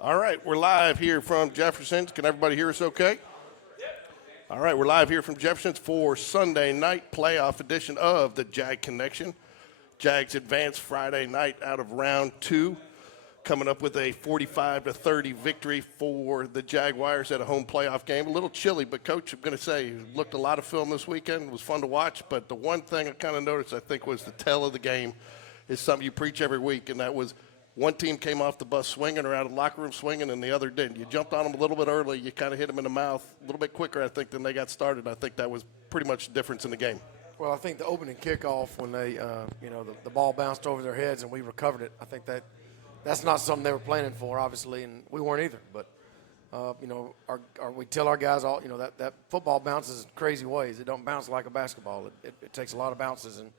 All right, we're live here from Jeffersons. Can everybody hear us okay? All right, we're live here from Jeffersons for Sunday night playoff edition of the JAG Connection. JAGs advanced Friday night out of round two, coming up with a 45-30 victory for the Jaguars at a home playoff game. A little chilly, but Coach, I'm going to say, looked a lot of film this weekend. It was fun to watch, but the one thing I kind of noticed, I think, was the tell of the game is something you preach every week, and that was one team came off the bus swinging or out of the locker room swinging, and the other didn't. You jumped on them a little bit early. You kind of hit them in the mouth a little bit quicker, I think, than they got started. I think that was pretty much the difference in the game. Well, I think the opening kickoff when they, the ball bounced over their heads and we recovered it, I think that's not something they were planning for, obviously, and we weren't either. But, we tell our guys all, that football bounces crazy ways. It don't bounce like a basketball. It takes a lot of bounces. And,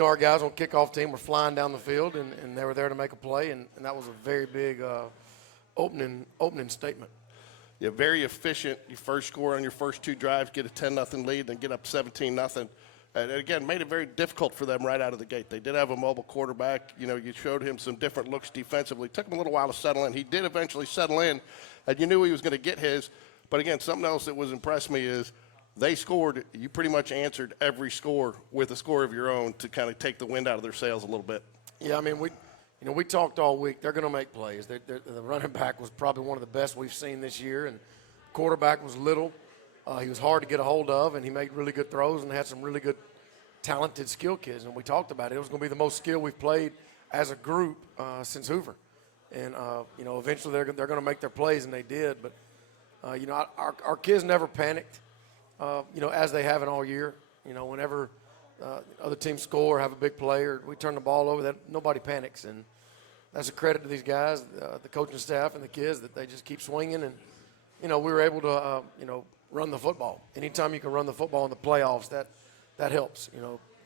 our guys on kickoff team were flying down the field, and they were there to make a play, and that was a very big opening statement. Yeah, very efficient. You first score on your first two drives, get a 10-0 lead, then get up 17-0. And again, made it very difficult for them right out of the gate. They did have a mobile quarterback. You showed him some different looks defensively. Took him a little while to settle in. He did eventually settle in, and you knew he was going to get his. But again, something else that was impressed me is they scored. You pretty much answered every score with a score of your own to kind of take the wind out of their sails a little bit. Yeah, I mean, we talked all week. They're going to make plays. The running back was probably one of the best we've seen this year, and quarterback was little. He was hard to get a hold of, and he made really good throws and had some really good, talented skill kids. And we talked about it. It was going to be the most skill we've played as a group since Hoover. And, eventually they're going to make their plays, and they did. But, our kids never panicked, as they haven't all year. Whenever other teams score or have a big play or we turn the ball over, that nobody panics. And that's a credit to these guys, the coaching staff and the kids, that they just keep swinging. And, we were able to, run the football. Anytime you can run the football in the playoffs, that helps.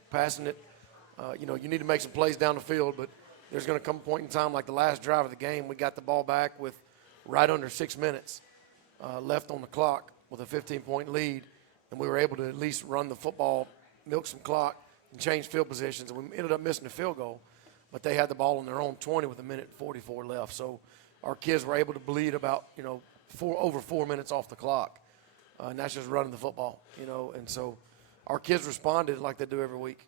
Passing it, you need to make some plays down the field, but there's going to come a point in time like the last drive of the game, we got the ball back with right under 6 minutes left on the clock with a 15-point lead, and we were able to at least run the football, milk some clock, and change field positions. And we ended up missing the field goal, but they had the ball on their own 20 with 1:44 left. So our kids were able to bleed about, over 4 minutes off the clock, and that's just running the football, And so our kids responded like they do every week.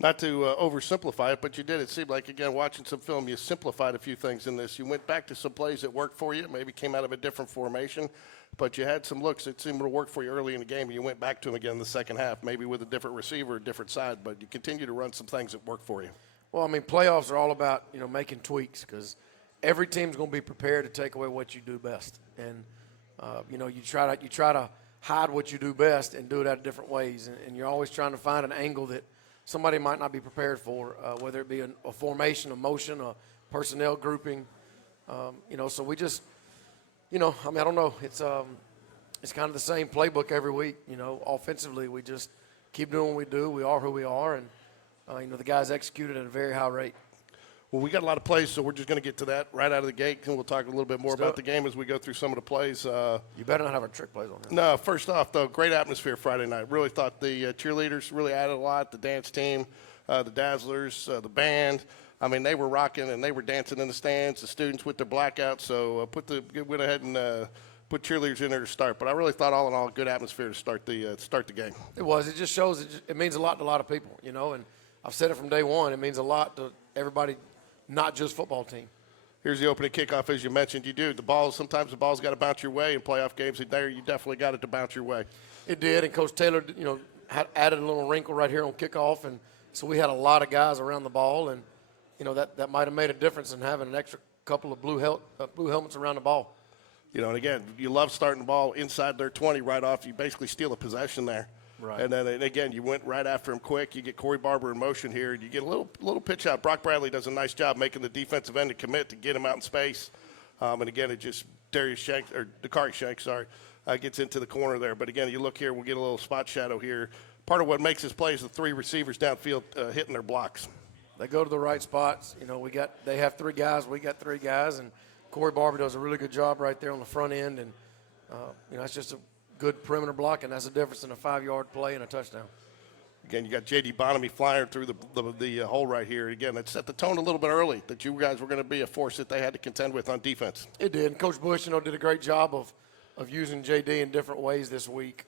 Not to oversimplify it, but you did. It seemed like, again, watching some film, you simplified a few things in this. You went back to some plays that worked for you, maybe came out of a different formation, but you had some looks that seemed to work for you early in the game, and you went back to them again in the second half, maybe with a different receiver, a different side, but you continue to run some things that work for you. Well, I mean, playoffs are all about, making tweaks, because every team's going to be prepared to take away what you do best. And, you try to hide what you do best and do it out of different ways, and you're always trying to find an angle that somebody might not be prepared for, whether it be a formation, a motion, a personnel grouping. So we just, I don't know. It's kind of the same playbook every week. Offensively, we just keep doing what we do. We are who we are, and the guys executed at a very high rate. Well, we got a lot of plays, so we're just going to get to that right out of the gate, and we'll talk a little bit more about the game as we go through some of the plays. You better not have our trick plays on here. No, first off, though, great atmosphere Friday night. Really thought the cheerleaders really added a lot, the dance team, the Dazzlers, the band. I mean, they were rocking, and they were dancing in the stands, the students with their blackouts. So went ahead and put cheerleaders in there to start. But I really thought, all in all, a good atmosphere to start the game. It was. It just shows it means a lot to a lot of people, and I've said it from day one. It means a lot to everybody, not just football team. Here's the opening kickoff, as you mentioned. Sometimes the ball's got to bounce your way in playoff games, and there you definitely got it to bounce your way. It did, and Coach Taylor, had added a little wrinkle right here on kickoff, and so we had a lot of guys around the ball, and, that might have made a difference in having an extra couple of blue helmets around the ball. And again, you love starting the ball inside their 20 right off. You basically steal a possession there. Right. And then, again, you went right after him quick. You get Corey Barber in motion here. You get a little pitch out. Brock Bradley does a nice job making the defensive end to commit to get him out in space. And, again, it just Dakari Shanks, gets into the corner there. But, again, you look here, we'll get a little spot shadow here. Part of what makes this play is the three receivers downfield hitting their blocks. They go to the right spots. They have three guys. We got three guys. And Corey Barber does a really good job right there on the front end. And, it's just a good perimeter block, and that's the difference in a 5-yard play and a touchdown. Again, you got J.D. Bonamy flying through the hole right here. Again, it set the tone a little bit early that you guys were going to be a force that they had to contend with on defense. It did. And Coach Bush, did a great job of using J.D. in different ways this week.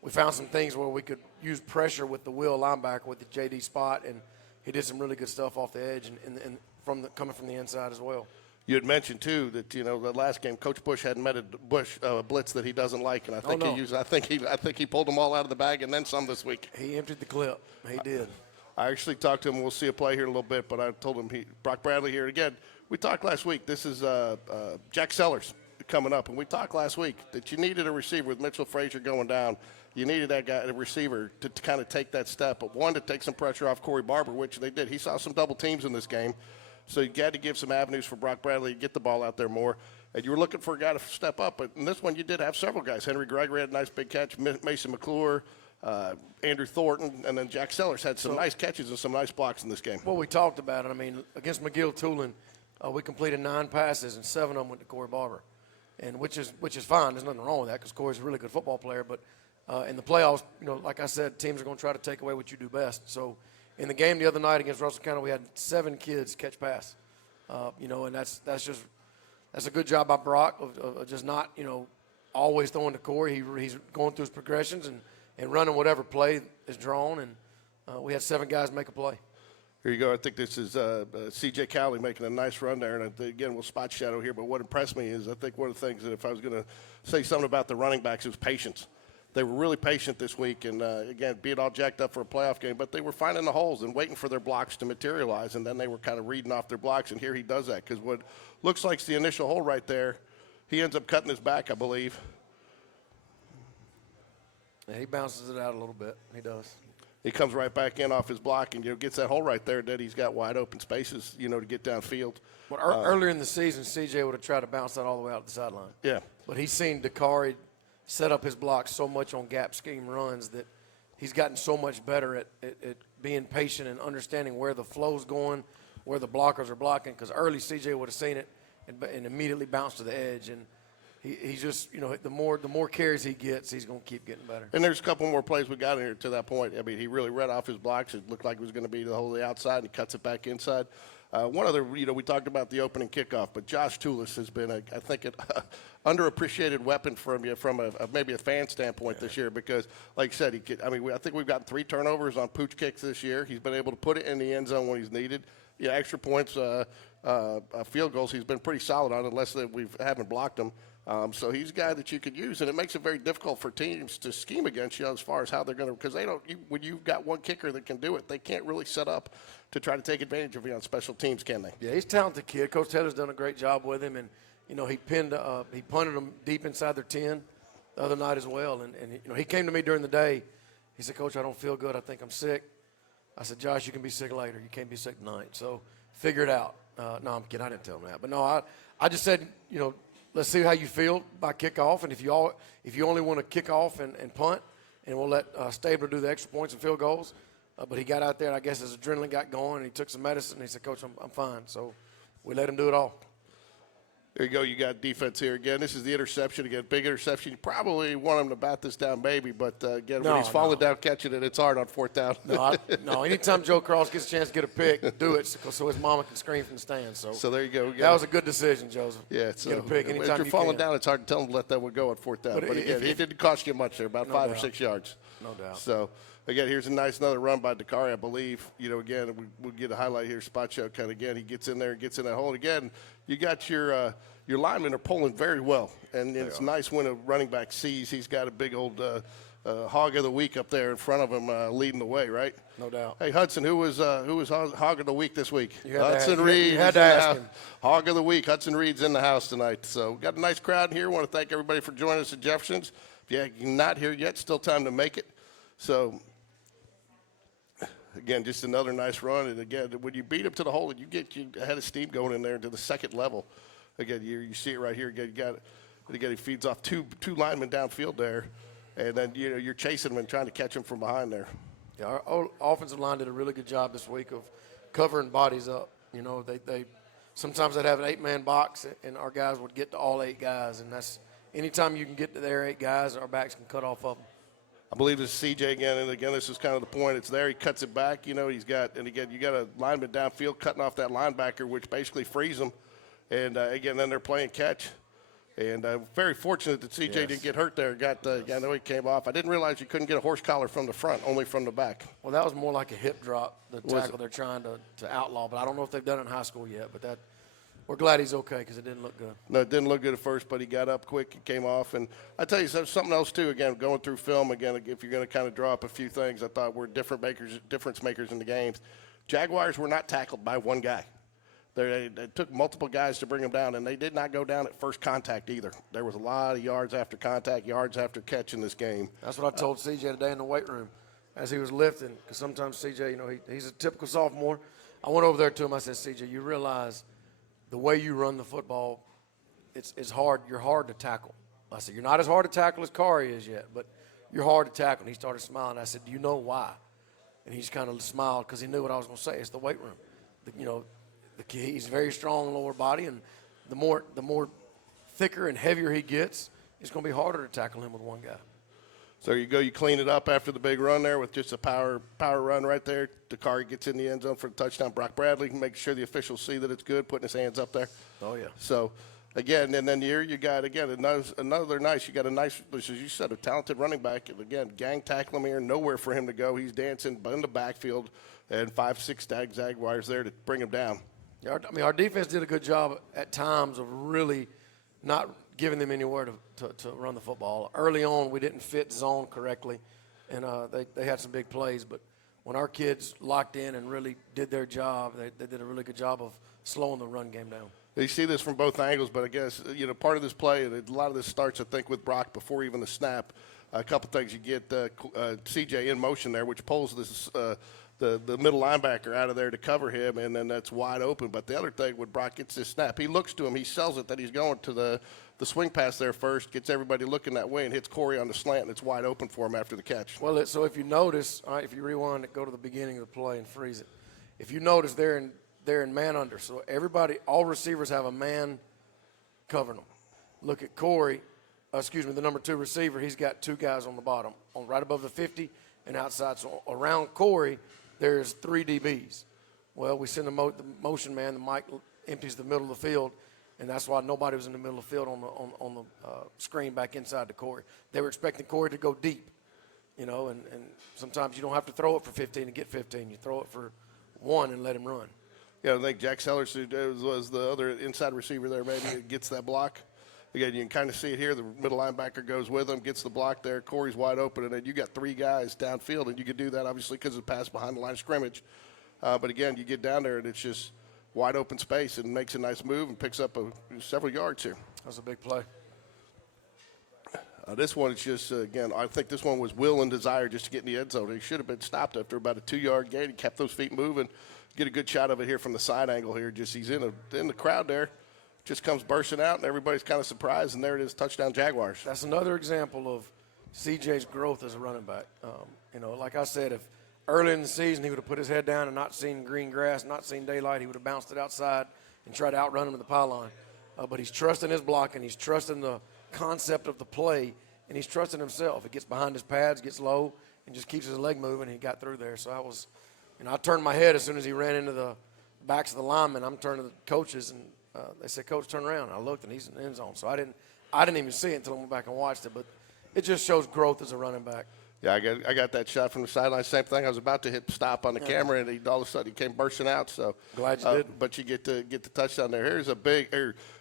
We found some things where we could use pressure with the Will linebacker with the J.D. spot, and he did some really good stuff off the edge and coming from the inside as well. You had mentioned too that the last game Coach Bush hadn't met a blitz that he doesn't like, and I think he pulled them all out of the bag and then some this week. He emptied the clip. He did. I actually talked to him. We'll see a play here in a little bit, but I told him Brock Bradley here again. We talked last week. This is Jack Sellers coming up, and we talked last week that you needed a receiver with Mitchell Frazier going down. You needed that guy, a receiver, to kind of take that step. But one, to take some pressure off Corey Barber, which they did. He saw some double teams in this game. So you got to give some avenues for Brock Bradley to get the ball out there more. And you were looking for a guy to step up. But in this one, you did have several guys. Henry Gregory had a nice big catch. Mason McClure, Andrew Thornton, and then Jack Sellers had some nice catches and some nice blocks in this game. Well, we talked about it. Against McGill-Tulin, we completed 9 passes, and 7 of them went to Corey Barber, and which is fine. There's nothing wrong with that because Corey's a really good football player. But in the playoffs, like I said, teams are going to try to take away what you do best. So in the game the other night against Russell County, we had 7 kids catch pass. And that's a good job by Brock of just not, always throwing to Corey. He's going through his progressions and running whatever play is drawn, and we had 7 guys make a play. Here you go. I think this is C.J. Cowley making a nice run there. And again, we'll spot shadow here. But what impressed me is I think one of the things that if I was going to say something about the running backs, it was patience. They were really patient this week, and again, being all jacked up for a playoff game, but they were finding the holes and waiting for their blocks to materialize, and then they were kind of reading off their blocks, and here he does that because what looks like the initial hole right there, he ends up cutting his back, I believe. Yeah, he bounces it out a little bit. He does. He comes right back in off his block and gets that hole right there that he's got wide open spaces, to get downfield. Well, earlier in the season, CJ would have tried to bounce that all the way out to the sideline. Yeah. But he's seen Dakari set up his blocks so much on gap scheme runs that he's gotten so much better at being patient and understanding where the flow's going, where the blockers are blocking. Because early CJ would have seen it and immediately bounced to the edge. And he's just, the more carries he gets, he's going to keep getting better. And there's a couple more plays we got in here to that point. He really read off his blocks. It looked like it was going to be the whole of the outside, and he cuts it back inside. One other, we talked about the opening kickoff, but Josh Toulis has been, I think, an underappreciated weapon from maybe a fan standpoint this year because, like I said, I think we've gotten 3 turnovers on pooch kicks this year. He's been able to put it in the end zone when he's needed. Extra points, field goals, he's been pretty solid on unless we haven't blocked him. So he's a guy that you could use, and it makes it very difficult for teams to scheme against you as far as how they're going to, because when you've got one kicker that can do it, they can't really set up to try to take advantage of you on special teams, can they? Yeah, he's a talented kid. Coach Taylor's done a great job with him, and he punted him deep inside their 10 the other night as well. And he came to me during the day. He said, "Coach, I don't feel good. I think I'm sick." I said, "Josh, you can be sick later. You can't be sick tonight. So figure it out." No, I'm kidding. I didn't tell him that, but no, I just said, let's see how you feel by kickoff, and if you only want to kick off and punt, and we'll let Stabler do the extra points and field goals. But he got out there, and I guess his adrenaline got going, and he took some medicine, and he said, "Coach, I'm fine." So we let him do it all. There you go. You got defense here again. This is the interception again. Big interception. You probably want him to bat this down, maybe, but again, when he's falling down, catching it, it's hard on 4th down. No. Anytime Joe Cross gets a chance to get a pick, do it so his mama can scream from the stands. So there you go. That was a good decision, Joseph. Yeah, so get a pick anytime if you're falling down, it's hard to tell him to let that one go on 4th down. But again, it didn't cost you much there, about 5 or 6 yards. No doubt. So. Again, here's another run by Dakari, I believe. Again, we'll get a highlight here, spot show kind of again. He gets in there and gets in that hole. And again, you got your linemen are pulling very well. And it's nice when a running back sees he's got a big old hog of the week up there in front of him leading the way, right? No doubt. Hey, Hudson, who was hog of the week this week? Hudson Reed. You had to ask him. Hog of the week. Hudson Reed's in the house tonight. So got a nice crowd in here. Want to thank everybody for joining us at Jeffersons. If you're not here yet, still time to make it. So, again, just another nice run. And, again, when you beat up to the hole, you had a steam going in there into the second level. Again, you see it right here. Again, he feeds off two linemen downfield there. And then, you're chasing him and trying to catch him from behind there. Yeah, our offensive line did a really good job this week of covering bodies up. They sometimes they'd have an 8-man box, and our guys would get to all 8 guys. And that's anytime you can get to their 8 guys, our backs can cut off of them. I believe this is CJ again, and again, this is kind of the point. It's there. He cuts it back. You know, you got a lineman downfield cutting off that linebacker, which basically frees him. And again, then they're playing catch. And very fortunate that CJ didn't get hurt there. I know he came off. I didn't realize you couldn't get a horse collar from the front, only from the back. Well, that was more like a hip drop, the tackle they're trying to outlaw. But I don't know if they've done it in high school yet. But we're glad he's okay because it didn't look good. No, it didn't look good at first, but he got up quick. He came off. And I tell you something else, too, again, going through film, again, if you're going to kind of draw up a few things I thought were difference makers in the games. Jaguars were not tackled by one guy. They took multiple guys to bring them down, and they did not go down at first contact either. There was a lot of yards after contact, yards after catch in this game. That's what I told CJ today in the weight room as he was lifting, because sometimes CJ, you know, he's a typical sophomore. I went over there to him. I said, CJ, you realize the way you run the football, it's hard. You're hard to tackle. I said, you're not as hard to tackle as Kari is yet, but you're hard to tackle. And he started smiling. I said, do you know why? And he just kind of smiled because he knew what I was going to say. It's the weight room. He's very strong lower body, and the more thicker and heavier he gets, it's going to be harder to tackle him with one guy. So you go, you clean it up after the big run there with just a power run right there. Dakari gets in the end zone for the touchdown. Brock Bradley making sure the officials see that it's good, putting his hands up there. Oh, yeah. So, again, and then here you got, again, another nice, you got a nice, as you said, a talented running back. And again, gang tackle him here, nowhere for him to go. He's dancing in the backfield, and 5'6" Jaguars there to bring him down. Yeah, our defense did a good job at times of really not giving them anywhere to run the football. Early on, we didn't fit zone correctly, and they had some big plays. But when our kids locked in and really did their job, they did a really good job of slowing the run game down. You see this from both angles, but I guess, part of this play, and a lot of this starts, I think, with Brock before even the snap. A couple things. You get CJ in motion there, which pulls this the middle linebacker out of there to cover him, and then that's wide open. But the other thing, when Brock gets this snap, he looks to him, he sells it that he's going to the swing pass there first, gets everybody looking that way, and hits Corey on the slant, and it's wide open for him after the catch. Well, so if you notice, all right, if you rewind it, go to the beginning of the play and freeze it. If you notice, they're in man under. So all receivers have a man covering them. Look at Corey, the number 2 receiver. He's got 2 guys on the bottom, right above the 50 and outside. So around Corey, there's 3 DBs. Well, we send the motion man. The Mike empties the middle of the field, and that's why nobody was in the middle of the field on the screen back inside to Corey. They were expecting Corey to go deep, and sometimes you don't have to throw it for 15 to get 15. You throw it for 1 and let him run. Yeah, I think Jack Sellers was the other inside receiver there, maybe, gets that block. Again, you can kind of see it here. The middle linebacker goes with him, gets the block there. Corey's wide open, and then you got 3 guys downfield, and you can do that, obviously, because of the pass behind the line of scrimmage. But, again, you get down there, and it's just wide open space and makes a nice move and picks up several yards here. That's a big play. This one is just, again, I think this one was will and desire just to get in the end zone. He should have been stopped after about a 2-yard gain. He kept those feet moving. Get a good shot of it here from the side angle here. Just he's in the crowd there. Just comes bursting out, and everybody's kind of surprised, and there it is, touchdown Jaguars. That's another example of CJ's growth as a running back. Like I said, if early in the season he would have put his head down and not seen green grass, not seen daylight, he would have bounced it outside and tried to outrun him to the pylon. But he's trusting his blocking, he's trusting the concept of the play, and he's trusting himself. He gets behind his pads, gets low, and just keeps his leg moving. He got through there. So I turned my head as soon as he ran into the backs of the linemen. I'm turning to the coaches, and they said, "Coach, turn around." And I looked, and he's in the end zone. So I didn't even see it until I went back and watched it. But it just shows growth as a running back. Yeah, I got that shot from the sideline. Same thing. I was about to hit stop on the camera, and all of a sudden he came bursting out. So glad you did. But you get the touchdown there. Here's a big.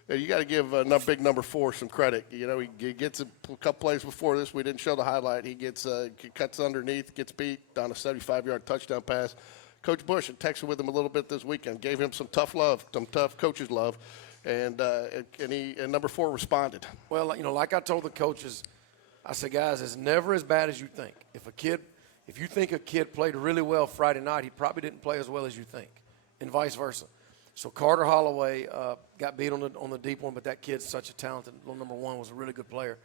You got to give big number 4 some credit. He gets a couple plays before this. We didn't show the highlight. He cuts underneath, gets beat on a 75-yard touchdown pass. Coach Bush had texted with him a little bit this weekend, gave him some tough love, some tough coaches love, and number 4 responded. Well, like I told the coaches, I said, guys, it's never as bad as you think. If you think a kid played really well Friday night, he probably didn't play as well as you think, and vice versa. So Carter Holloway got beat on the deep one, but that kid's such a talented little number 1, was a really good player.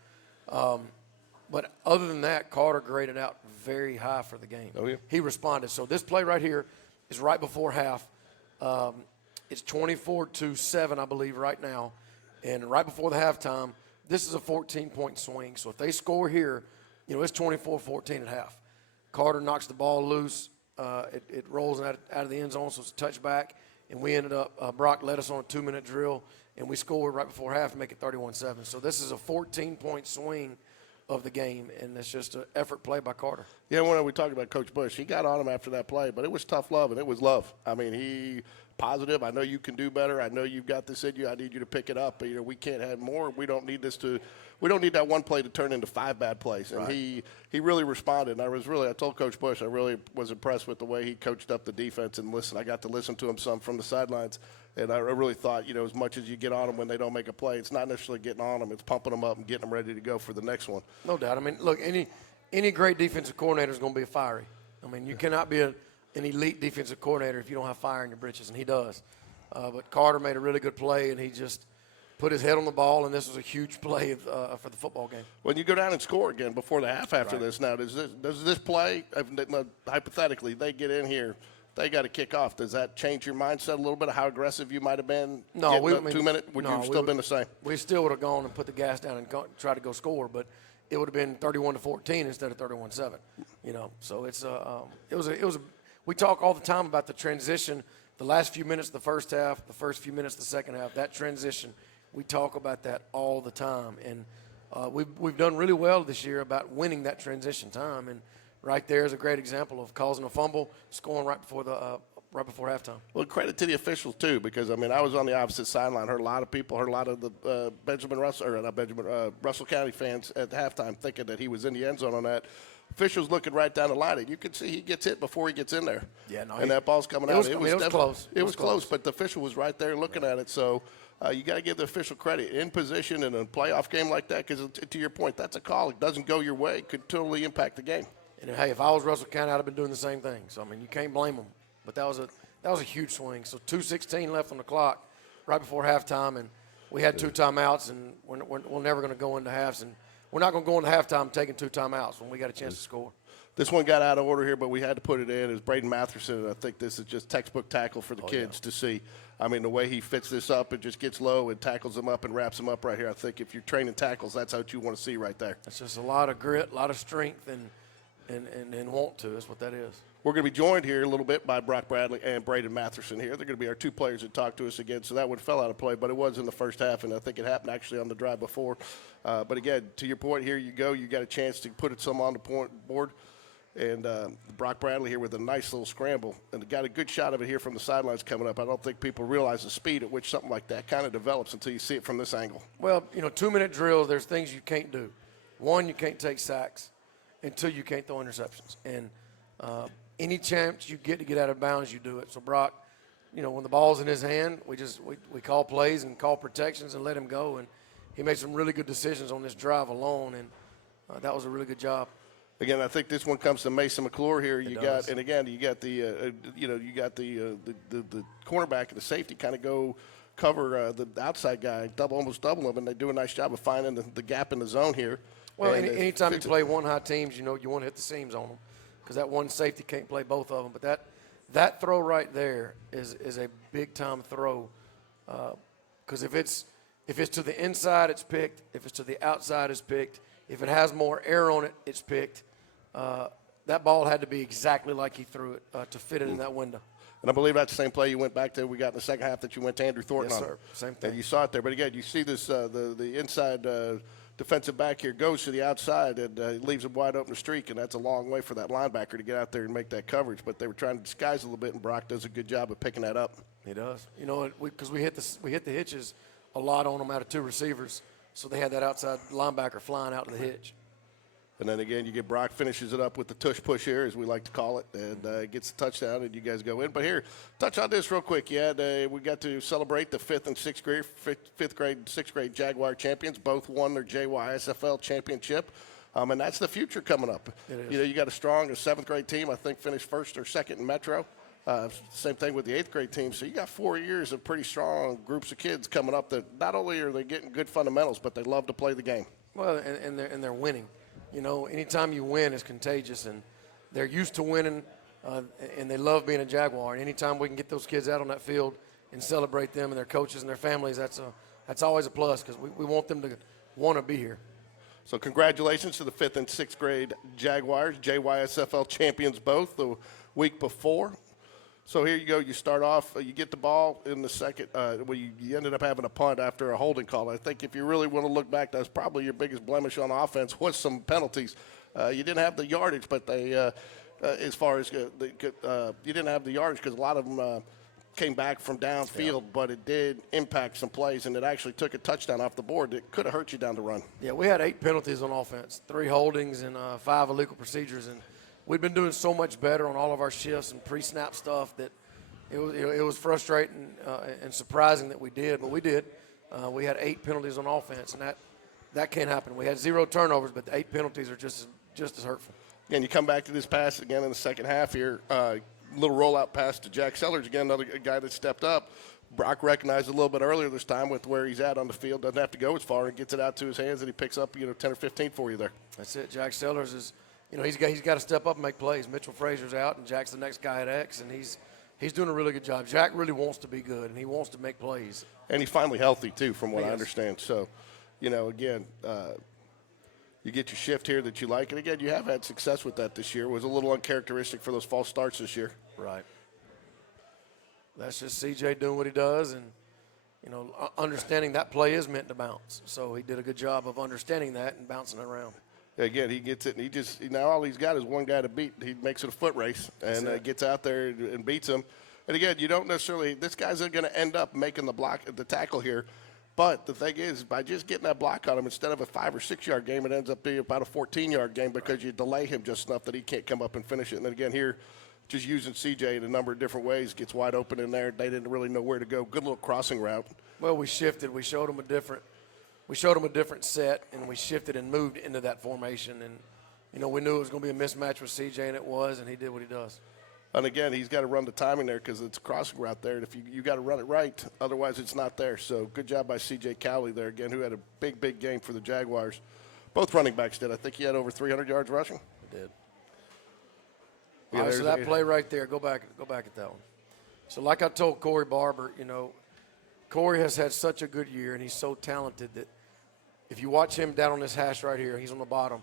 But other than that, Carter graded out very high for the game. Oh, yeah. He responded. So this play right here is right before half. It's 24-7, I believe, right now. And right before the halftime, this is a 14-point swing. So if they score here, it's 24-14 at half. Carter knocks the ball loose. It rolls out of the end zone, so it's a touchback. And we ended up, Brock led us on a 2-minute drill, and we scored right before half to make it 31-7. So this is a 14-point swing of the game, and it's just an effort play by Carter. Yeah, when we talked about Coach Bush, he got on him after that play, but it was tough love, and it was love. I mean, he positive. I know you can do better. I know you've got this in you. I need you to pick it up. But, we can't have more. We don't need that one play to turn into 5 bad plays. And he really responded. And I told Coach Bush, I really was impressed with the way he coached up the defense. And listen, I got to listen to him some from the sidelines. And I really thought, as much as you get on them when they don't make a play, it's not necessarily getting on them. It's pumping them up and getting them ready to go for the next one. No doubt. I mean, look, any great defensive coordinator is going to be fiery. I mean, you cannot be an elite defensive coordinator if you don't have fire in your britches, and he does. But Carter made a really good play, and he just put his head on the ball, and this was a huge play for the football game. When you go down and score again before the half after this, now does this play, hypothetically, they get in here, they got to kick off. Does that change your mindset a little bit of how aggressive you might have been? No, 2 minutes. Would you have still been the same? We still would have gone and put the gas down and tried to go score, but it would have been 31-14 instead of 31-7. So it was. We talk all the time about the transition, the last few minutes of the first half, the first few minutes of the second half. That transition, we talk about that all the time, and we've done really well this year about winning that transition time. And right there is a great example of causing a fumble, scoring right before halftime. Well, credit to the officials too, because I was on the opposite sideline. Heard a lot of people, heard a lot of the Russell County fans at halftime thinking that he was in the end zone on that. Officials looking right down the line, and you can see he gets hit before he gets in there. Yeah, no, and that ball's coming out. It was close. It was close, but the official was right there looking at it. So you got to give the official credit in position in a playoff game like that, because to your point, that's a call. It doesn't go your way. It could totally impact the game. And hey, if I was Russell County, I'd have been doing the same thing. So you can't blame them. But that was a huge swing. So 2:16 left on the clock, right before halftime, and we had 2 timeouts, and we're never going to go into halves, and we're not going to go into halftime taking 2 timeouts when we got a chance to score. This one got out of order here, but we had to put it in. It was Brayden Matherson, and I think this is just textbook tackle for the kids to see. The way he fits this up, it just gets low and tackles them up and wraps them up right here. I think if you're training tackles, that's what you want to see right there. It's just a lot of grit, a lot of strength, and want to. That's what that is. We're going to be joined here a little bit by Brock Bradley and Brayden Matherson here. They're going to be our 2 players that talk to us again. So that one fell out of play, but it was in the first half, and I think it happened actually on the drive before. But again, to your point, here you go. You got a chance to put some on the board. And Brock Bradley here with a nice little scramble. And got a good shot of it here from the sidelines coming up. I don't think people realize the speed at which something like that kind of develops until you see it from this angle. Well, 2-minute drills, there's things you can't do. One, you can't take sacks. And 2, you can't throw interceptions. And any chance you get to get out of bounds, you do it. So Brock, when the ball's in his hand, we call plays and call protections and let him go. And he made some really good decisions on this drive alone, and that was a really good job. Again, I think this one comes to Mason McClure here. You got the cornerback and the safety kind of go cover the outside guy, almost double him, and they do a nice job of finding the gap in the zone here. Well, anytime you play one high teams, you want to hit the seams on them, because that one safety can't play both of them. But that throw right there is a big time throw, because if it's to the inside, it's picked. If it's to the outside, it's picked. If it has more air on it, it's picked. That ball had to be exactly like he threw it to fit it in that window. And I believe that's the same play you went back to. We got in the second half that you went to Andrew Thornton on. Yes, sir. Same thing. And you saw it there. But again, you see this the inside defensive back here goes to the outside and leaves him wide open to streak, and that's a long way for that linebacker to get out there and make that coverage. But they were trying to disguise a little bit, and Brock does a good job of picking that up. He does. Because we hit the hitches a lot on them out of 2 receivers, so they had that outside linebacker flying out to the hitch. And then again, you get Brock finishes it up with the tush push here, as we like to call it, and gets the touchdown, and you guys go in. But here, touch on this real quick. We got to celebrate the fifth and sixth grade Jaguar champions. Both won their JYSFL championship, and that's the future coming up. It is. You got a strong 7th grade team. I think finished 1st or 2nd in Metro. Same thing with the 8th grade team. So you got 4 years of pretty strong groups of kids coming up that not only are they getting good fundamentals, but they love to play the game. Well, and they're winning. Anytime you win, it's contagious, and they're used to winning, and they love being a Jaguar. And anytime we can get those kids out on that field and celebrate them and their coaches and their families, that's always a plus, because we want them to want to be here. So congratulations to the 5th and 6th grade Jaguars, JYSFL champions both the week before. So here you go. You start off. You get the ball in the second. You ended up having a punt after a holding call. I think if you really want to look back, that's probably your biggest blemish on offense was some penalties. You didn't have the yardage, but they, as far as you didn't have the yardage because a lot of them came back from downfield, but it did impact some plays, and it actually took a touchdown off the board that could have hurt you down the run. Yeah, we had 8 penalties on offense, 3 holdings and 5 illegal procedures, and we've been doing so much better on all of our shifts and pre-snap stuff that it was frustrating and surprising that we did, but we did. We had 8 penalties on offense, and that can't happen. We had 0 turnovers, but the 8 penalties are just as hurtful. And you come back to this pass again in the second half here. Little rollout pass to Jack Sellers again, another guy that stepped up. Brock recognized a little bit earlier this time with where he's at on the field. Doesn't have to go as far and gets it out to his hands, and he picks up 10 or 15 for you there. That's it. Jack Sellers is, he's got to step up and make plays. Mitchell Frazier's out, and Jack's the next guy at X, and he's doing a really good job. Jack really wants to be good, and he wants to make plays. And he's finally healthy too, from what I understand. So, again. You get your shift here that you like. And, again, you have had success with that this year. It was a little uncharacteristic for those false starts this year. Right. That's just CJ doing what he does and, understanding that play is meant to bounce. So he did a good job of understanding that and bouncing it around. Again, he gets it, and now all he's got is one guy to beat. He makes it a foot race and gets out there and beats him. And, again, you don't necessarily – this guy's going to end up making the tackle here. But the thing is, by just getting that block on him, instead of a 5 or 6 yard game, it ends up being about a 14-yard game because you delay him just enough that he can't come up and finish it. And then again here, just using CJ in a number of different ways, gets wide open in there. They didn't really know where to go. Good little crossing route. Well, we shifted. We showed him a different set, and we shifted and moved into that formation. And we knew it was going to be a mismatch with CJ, and it was, and he did what he does. And, again, he's got to run the timing there because it's a crossing route there. And if you got to run it right, otherwise it's not there. So good job by C.J. Cowley there, again, who had a big, big game for the Jaguars. Both running backs did. I think he had over 300 yards rushing. He did. Yeah, all right, so that play right there, go back at that one. So like I told Corey Barber, Corey has had such a good year, and he's so talented that if you watch him down on this hash right here, he's on the bottom,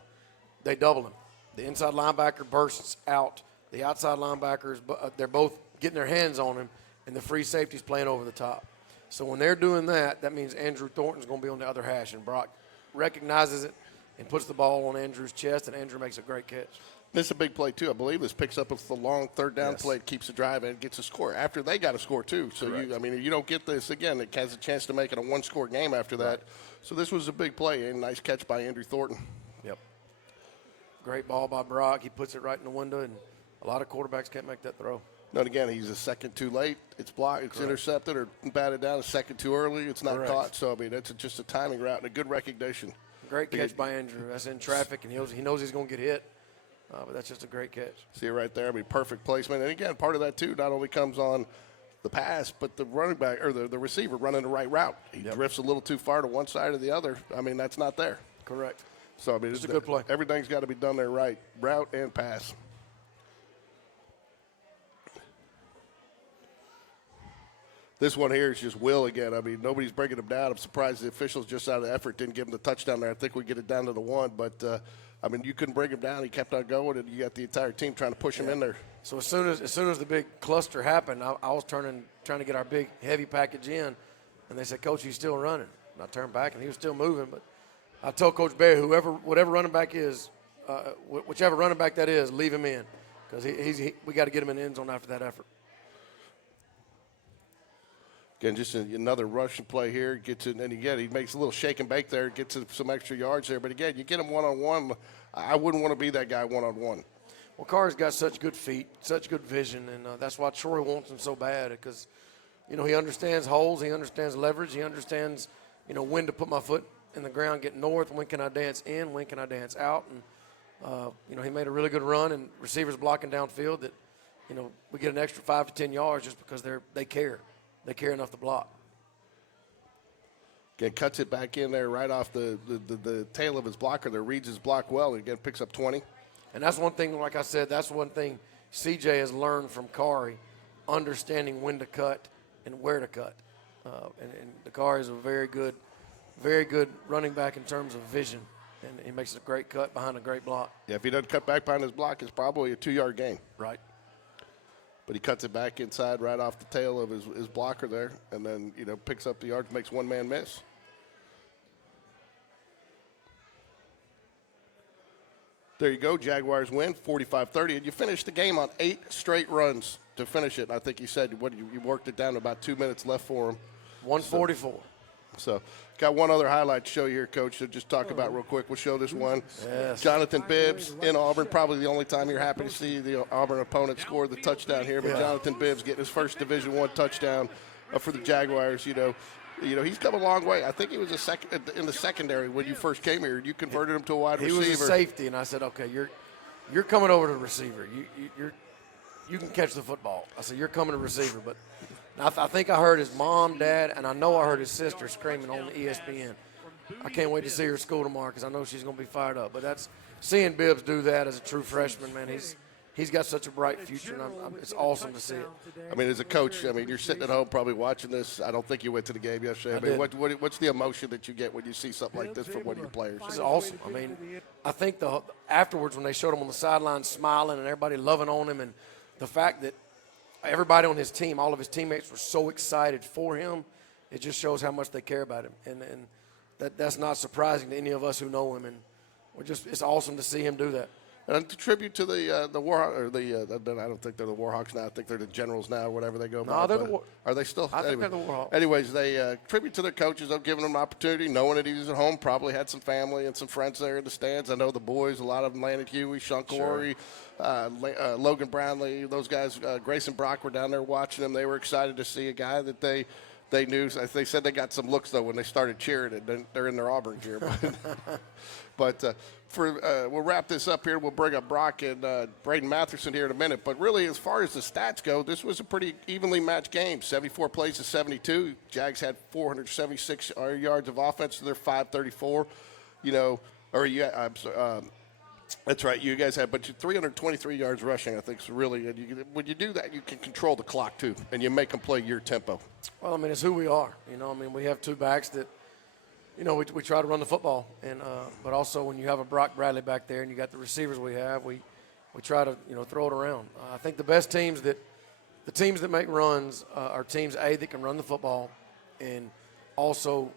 they double him. The inside linebacker bursts out. The outside linebackers, they're both getting their hands on him, and the free safety's playing over the top. So when they're doing that, that means Andrew Thornton's going to be on the other hash, and Brock recognizes it and puts the ball on Andrew's chest, and Andrew makes a great catch. This is a big play, too. I believe this picks up with the long third down play, keeps the drive, and gets a score. After they got a score, too. So, you don't get this again. It has a chance to make it a one-score game after that. So this was a big play, and nice catch by Andrew Thornton. Yep. Great ball by Brock. He puts it right in the window, and a lot of quarterbacks can't make that throw. No, and again, he's a second too late. It's blocked. It's intercepted or batted down. A second too early. It's not caught. So, that's just a timing route and a good recognition. Great catch by Andrew. That's in traffic, and he knows he's going to get hit. But that's just a great catch. See it right there. Perfect placement. And, again, part of that, too, not only comes on the pass, but the running back or the receiver running the right route. He drifts a little too far to one side or the other. That's not there. Correct. So, it's a good play. Everything's got to be done there right, route and pass. This one here is just Will again. Nobody's breaking him down. I'm surprised the officials just out of effort didn't give him the touchdown there. I think we get it down to the 1. But, you couldn't bring him down. He kept on going, and you got the entire team trying to push him in there. So as soon as the big cluster happened, I was trying to get our big, heavy package in, and they said, Coach, he's still running. And I turned back, and he was still moving. But I told Coach Barry, whatever running back is, whichever running back that is, leave him in because we got to get him in the end zone after that effort. Again, just another rushing play here. Gets it, and again, he makes a little shake and bake there, gets some extra yards there. But again, you get him one-on-one. I wouldn't want to be that guy one-on-one. Well, Carr's got such good feet, such good vision, and that's why Troy wants him so bad because, he understands holes, he understands leverage, he understands, when to put my foot in the ground, get north, when can I dance in, when can I dance out. And, he made a really good run, and receivers blocking downfield that, we get an extra 5 to 10 yards just because they care. They care enough to block. Again, cuts it back in there right off the tail of his blocker there, reads his block well, and again picks up 20. And that's one thing, like I said, that's one thing CJ has learned from Kari, understanding when to cut and where to cut. And Kari is a very good running back in terms of vision. and he makes a great cut behind a great block. Yeah, if he doesn't cut back behind his block, it's probably a 2-yard gain. Right. But he cuts it back inside right off the tail of his blocker there, and then, picks up the yards, makes one man miss. There you go. Jaguars win 45-30. And you finished the game on 8 straight runs to finish it. And I think you said you worked it down to about 2 minutes left for him. 144. So got one other highlight to show you here, Coach, to just talk about real quick. We'll show this one. Yes. Jonathan Bibbs in Auburn, probably the only time you're happy to see the Auburn opponent score the touchdown here. But Jonathan Bibbs getting his first Division I touchdown for the Jaguars. He's come a long way. I think he was in the secondary when you first came here. You converted him to a wide receiver. He was a safety, and I said, okay, you're coming over to the receiver. You can catch the football. I said, you're coming to receiver. But I think I heard his mom, dad, and I know I heard his sister screaming on the ESPN. I can't wait to see her at school tomorrow because I know she's going to be fired up. But that's seeing Bibbs do that as a true freshman, man. He's got such a bright future, and it's awesome to see it. I mean, as a coach, you're sitting at home probably watching this. I don't think you went to the game yesterday. What's the emotion that you get when you see something like this from one of your players? It's awesome. I think afterwards when they showed him on the sideline smiling and everybody loving on him, and the fact that everybody on his team, all of his teammates were so excited for him, it just shows how much they care about him. And that's not surprising to any of us who know him. And it's awesome to see him do that. And to tribute to the Warhawks, or I don't think they're the Warhawks now. I think they're the Generals now, or whatever they go by. No, are they still? I think they're the Warhawks. Anyways, they tribute to their coaches of giving them an opportunity, knowing that he was at home, probably had some family and some friends there in the stands. I know the boys, a lot of them, Landon Huey, Sean Corey, Logan Brownlee, those guys, Grayson Brock were down there watching them. They were excited to see a guy that they knew. They said they got some looks, though, when they started cheering, and they're in their Auburn gear. But we'll wrap this up here. We'll bring up Brock and Brayden Matherson here in a minute. But really, as far as the stats go, this was a pretty evenly matched game. 74 plays to 72. Jags had 476 yards of offense to their 534. That's right. You guys had, but 323 yards rushing, I think, is really. And when you do that, you can control the clock too, and you make them play your tempo. Well, it's who we are. We have two backs that. We try to run the football, but also when you have a Brock Bradley back there and you got the receivers we have, we try to throw it around. I think the best teams the teams that make runs are teams that can run the football, and also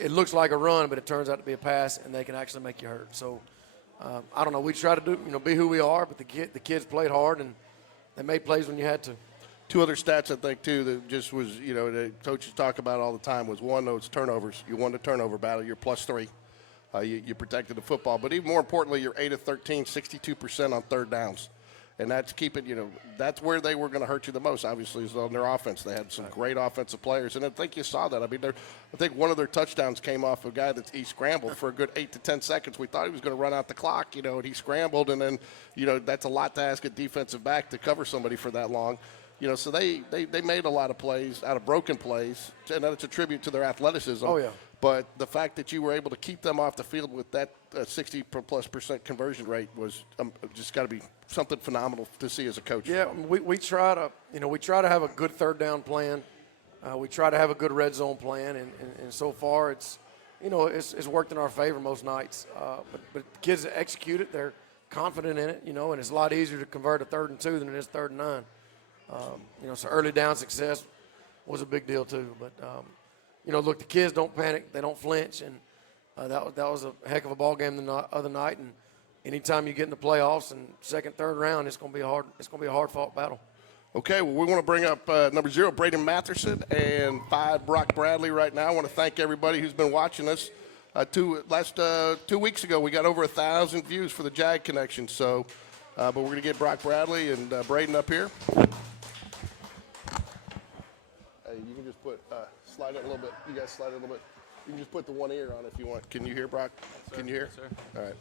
it looks like a run, but it turns out to be a pass, and they can actually make you hurt. So I don't know. We try to be who we are, but the kids played hard and they made plays when you had to. Two other stats, I think, too, that just was, the coaches talk about all the time was, one, those turnovers. You won the turnover battle. You're +3. You protected the football. But even more importantly, you're 8 of 13, 62% on third downs. And that's that's where they were going to hurt you the most, obviously, is on their offense. They had some great offensive players. And I think you saw that. I think one of their touchdowns came off a guy he scrambled for a good 8 to 10 seconds. We thought he was going to run out the clock, and he scrambled. And then, that's a lot to ask a defensive back to cover somebody for that long. So they made a lot of plays out of broken plays, and that's a tribute to their athleticism. Oh, yeah. But the fact that you were able to keep them off the field with that 60+% conversion rate was just got to be something phenomenal to see as a coach. Yeah, we try to have a good third down plan. We try to have a good red zone plan, and so far it's worked in our favor most nights. But the kids that execute it, they're confident in it, and it's a lot easier to convert a 3rd and 2 than it is 3rd and 9. So early down success was a big deal too. But, look, the kids don't panic. They don't flinch. And that was a heck of a ball game the other night. And anytime you get in the playoffs and second, third round, it's going to be a hard-fought battle. Okay, well, we want to bring up number 0, Brayden Matherson, and 5, Brock Bradley right now. I want to thank everybody who's been watching us. 2 weeks ago, we got over 1,000 views for the Jag Connection. So, but we're going to get Brock Bradley and Brayden up here. You can just slide it a little bit. You guys slide it a little bit. You can just put the one ear on if you want. Can you hear, Brock? Yes, can you hear? Yes, sir. All right.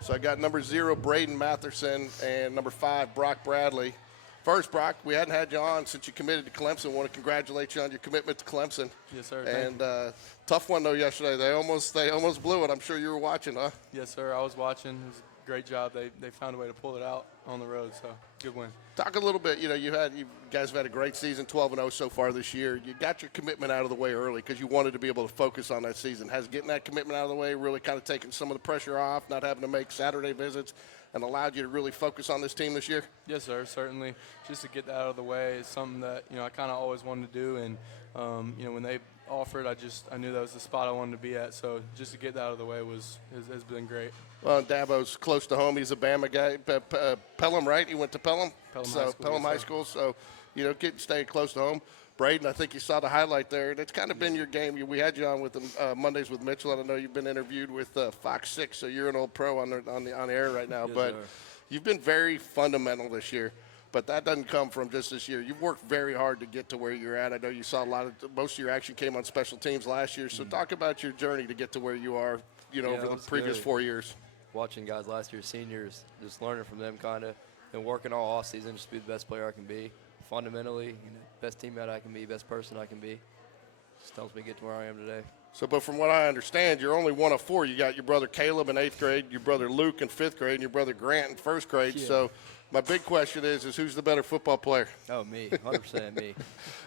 So I got number 0, Brayden Matherson, and number 5, Brock Bradley. First, Brock, we hadn't had you on since you committed to Clemson. I want to congratulate you on your commitment to Clemson. Yes, sir. And tough one, though, yesterday. They almost blew it. I'm sure you were watching, huh? Yes, sir. I was watching. It was a great job. They found a way to pull it out on the road, so good win. Talk a little bit. You guys have had a great season, 12-0 so far this year. You got your commitment out of the way early because you wanted to be able to focus on that season. Has getting that commitment out of the way really kind of taken some of the pressure off, not having to make Saturday visits, and allowed you to really focus on this team this year? Yes, sir, certainly. Just to get that out of the way is something that, I kind of always wanted to do. And, when they offered, I knew that was the spot I wanted to be at. So just to get that out of the way has been great. Well, Dabo's close to home. He's a Bama guy. Pelham, right? He went to Pelham? Pelham High School. So, staying close to home. Brayden, I think you saw the highlight there. That's kind of been your game. We had you on with them Mondays with Mitchell, and I know you've been interviewed with Fox 6, so you're an old pro on the air right now. Yes, but sir. You've been very fundamental this year. But that doesn't come from just this year. You've worked very hard to get to where you're at. I know you saw most of your action came on special teams last year. So talk about your journey to get to where you are, over the previous 4 years. Watching guys last year, seniors, just learning from them kind of, and working all off season just to be the best player I can be. Fundamentally, best teammate I can be, best person I can be. Just helps me get to where I am today. So, but from what I understand, you're only one of four. You got your brother Caleb in 8th grade, your brother Luke in 5th grade, and your brother Grant in 1st grade. Yeah. So my big question is who's the better football player? Oh, me, 100% me.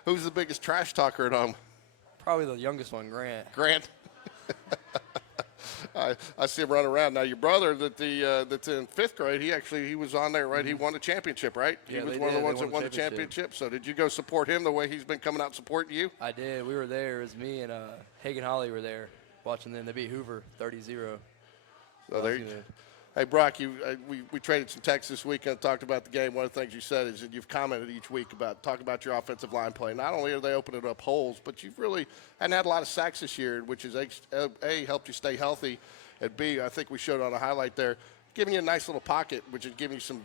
Who's the biggest trash talker at home? Probably the youngest one, Grant. Grant. I see him running around. Now, your brother that's in 5th grade, he was on there, right? Mm-hmm. He won the championship, right? Yeah, he was they one of the did. ones They that won the championship. So did you go support him the way he's been coming out and supporting you? I did. We were there. It was me and Hagen Holly were there watching them. They beat Hoover 30-0. So there you Hey, Brock, we traded some texts this weekend, talked about the game. One of the things you said is that you've commented each week talk about your offensive line play. Not only are they opening up holes, but you've really hadn't had a lot of sacks this year, which has, A, helped you stay healthy, and B, I think we showed on a highlight there, giving you a nice little pocket, which is giving you some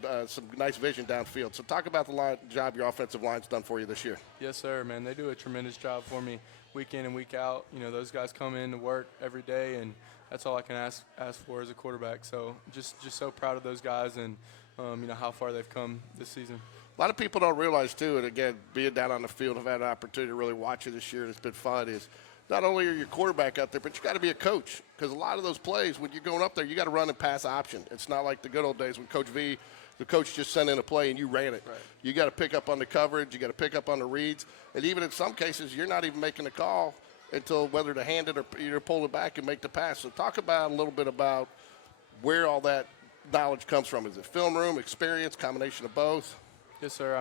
nice vision downfield. So talk about the job your offensive line's done for you this year. Yes, sir, man. They do a tremendous job for me week in and week out. Those guys come in to work every day, and that's all I can ask for as a quarterback. So just so proud of those guys and, how far they've come this season. A lot of people don't realize, too, and again, being down on the field, I've had an opportunity to really watch it this year, and it's been fun, is not only are you a quarterback out there, but you got to be a coach. Because a lot of those plays, when you're going up there, you got to run and pass option. It's not like the good old days when Coach V, the coach just sent in a play and you ran it. Right. You got to pick up on the coverage. You got to pick up on the reads. And even in some cases, you're not even making a call until whether to hand it or pull it back and make the pass. So talk about a little bit about where all that knowledge comes from. Is it film room, experience, combination of both? Yes, sir.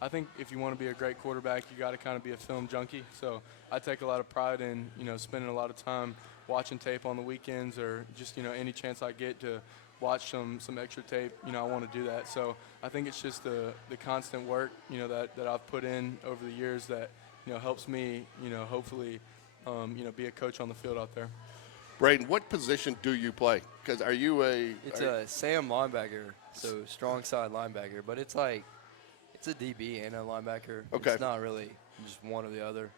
I think if you want to be a great quarterback, you got to kind of be a film junkie. So I take a lot of pride in, spending a lot of time watching tape on the weekends or just, any chance I get to watch some extra tape, I want to do that. So I think it's just the constant work, that I've put in over the years that, helps me, hopefully, be a coach on the field out there. Brayden, what position do you play? Because are you a – It's a Sam linebacker, so strong side linebacker. But it's like it's a DB and a linebacker. Okay. It's not really just one or the other.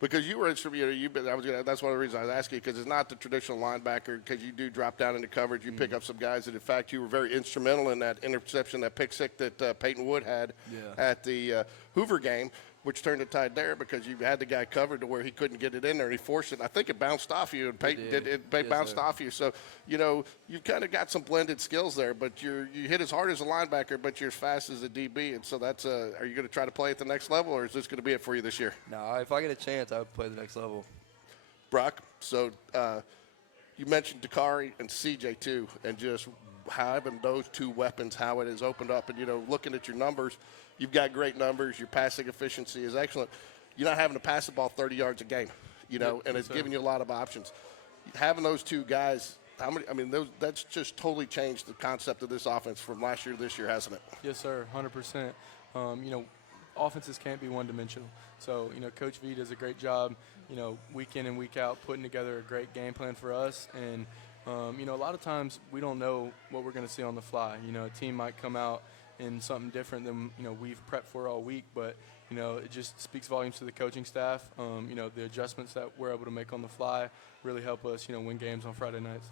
Because you were that's one of the reasons I was asking you, because it's not the traditional linebacker, because you do drop down into coverage. You pick up some guys that, in fact, you were very instrumental in that interception, that pick six that Peyton Wood had at the Hoover game, which turned the tide there because you had the guy covered to where he couldn't get it in there, and he forced it. I think it bounced off you, and Peyton bounced off you. So, you've kind of got some blended skills there, but you hit as hard as a linebacker, but you're as fast as a DB, and so that's are you going to try to play at the next level, or is this going to be it for you this year? No, if I get a chance, I would play the next level. Brock, so you mentioned Dakari and CJ too, and just having those two weapons, how it has opened up, and looking at your numbers, you've got great numbers. Your passing efficiency is excellent. You're not having to pass the ball 30 yards a game, and it's giving you a lot of options. Having those two guys, that's just totally changed the concept of this offense from last year to this year, hasn't it? Yes, sir, 100%. Offenses can't be one-dimensional. So, Coach V does a great job, week in and week out, putting together a great game plan for us. And, a lot of times we don't know what we're going to see on the fly. A team might come out in something different than, we've prepped for all week. But, it just speaks volumes to the coaching staff. The adjustments that we're able to make on the fly really help us, win games on Friday nights.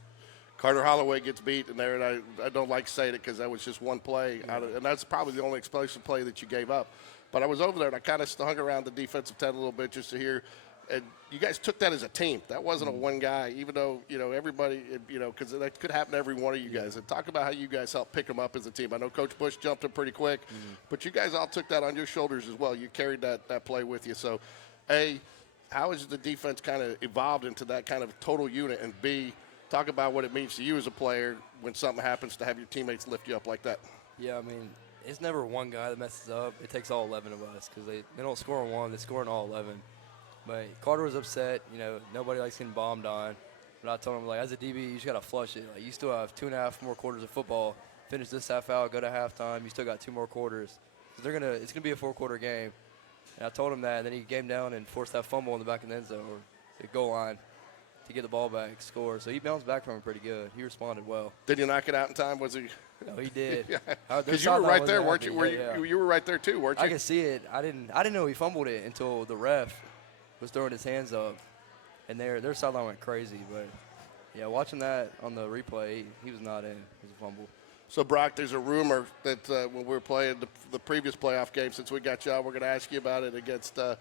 Carter Holloway gets beat in there, and I don't like saying it because that was just one play, and that's probably the only explosive play that you gave up. But I was over there, and I kind of hung around the defensive 10 a little bit just to hear And you guys took that as a team. That wasn't a one guy, even though, everybody, because that could happen to every one of you guys. And talk about how you guys helped pick them up as a team. I know Coach Bush jumped him pretty quick, but you guys all took that on your shoulders as well. You carried that play with you. So, A, how has the defense kind of evolved into that kind of total unit? And B, talk about what it means to you as a player when something happens to have your teammates lift you up like that. Yeah, I mean, it's never one guy that messes up. It takes all 11 of us because they don't score on one. They score on all 11. But Carter was upset. Nobody likes getting bombed on. But I told him, as a DB, you just got to flush it. You still have 2.5 more quarters of football. Finish this half out, go to halftime. You still got 2 more quarters. It's going to be a 4-quarter game. And I told him that, and then he came down and forced that fumble in the back of the end zone or the goal line to get the ball back, score. So he bounced back from it pretty good. He responded well. Did he knock it out in time? Was he? No, he did. Because you were right there, weren't you? You were right there too, weren't you? I could see it. I didn't know he fumbled it until the ref was throwing his hands up, and their sideline went crazy. But yeah, watching that on the replay, he was not in. It was a fumble. So, Brock, there's a rumor that when we were playing the previous playoff game, since we got y'all, we're going to ask you about it against Miguel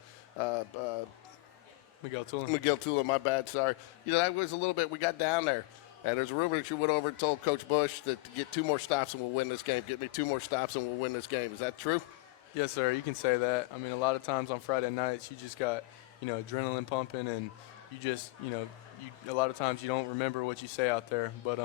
Tulin. Miguel Tulin, my bad, sorry. That was a little bit, we got down there. And there's a rumor that you went over and told Coach Bush that to get 2 more stops and we'll win this game. Get me 2 more stops and we'll win this game. Is that true? Yes, sir. You can say that. I mean, a lot of times on Friday nights, you just got, adrenaline pumping, and you just, a lot of times you don't remember what you say out there. But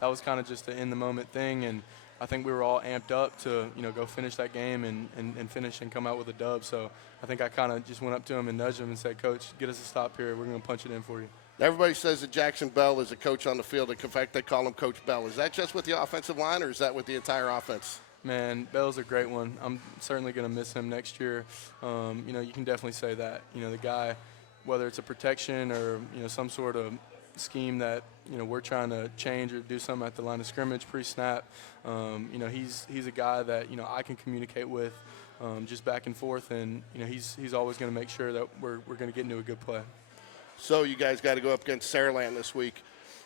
that was kind of just an in-the-moment thing, and I think we were all amped up to, go finish that game and finish and come out with a dub. So I think I kind of just went up to him and nudged him and said, Coach, get us a stop here. We're going to punch it in for you. Everybody says that Jackson Bell is a coach on the field. In fact, they call him Coach Bell. Is that just with the offensive line, or is that with the entire offense? Man, Bell's a great one. I'm certainly going to miss him next year. You can definitely say that. The guy, whether it's a protection or, some sort of scheme that, we're trying to change or do something at the line of scrimmage pre-snap, he's a guy that, I can communicate with just back and forth, and, he's always going to make sure that we're going to get into a good play. So you guys got to go up against Saraland this week,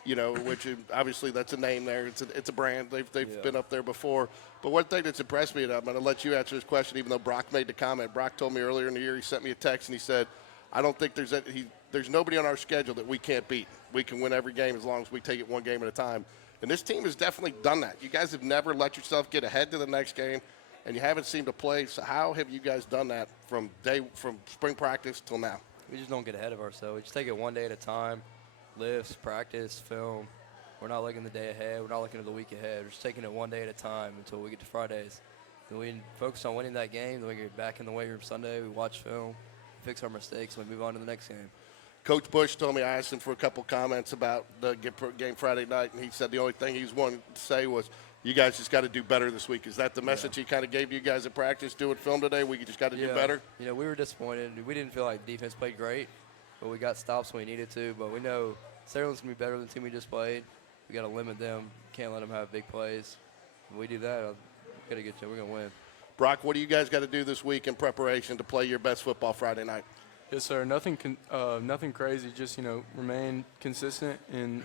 which obviously that's a name there. It's a brand. They've been up there before. But one thing that's impressed me, and I'm going to let you answer this question, even though Brock made the comment. Brock told me earlier in the year, he sent me a text, and he said, I don't think there's nobody on our schedule that we can't beat. We can win every game as long as we take it one game at a time. And this team has definitely done that. You guys have never let yourself get ahead to the next game, and you haven't seemed to play. So how have you guys done that from spring practice till now? We just don't get ahead of ourselves. We just take it one day at a time, lifts, practice, film. We're not looking the day ahead. We're not looking at the week ahead. We're just taking it one day at a time until we get to Fridays. Then we focus on winning that game. Then we get back in the weight room Sunday. We watch film, fix our mistakes, and we move on to the next game. Coach Bush told me, I asked him for a couple comments about the game Friday night, and he said the only thing he was wanting to say was, you guys just got to do better this week. Is that the message he kind of gave you guys at practice, doing film today? We just got to do better? We were disappointed. We didn't feel like defense played great, but we got stops when we needed to. But we know Saraland's going to be better than the team we just played. We got to limit them. Can't let them have big plays. When we do that, we're going to win. Brock, what do you guys got to do this week in preparation to play your best football Friday night? Yes, sir. Nothing crazy. Just, remain consistent in,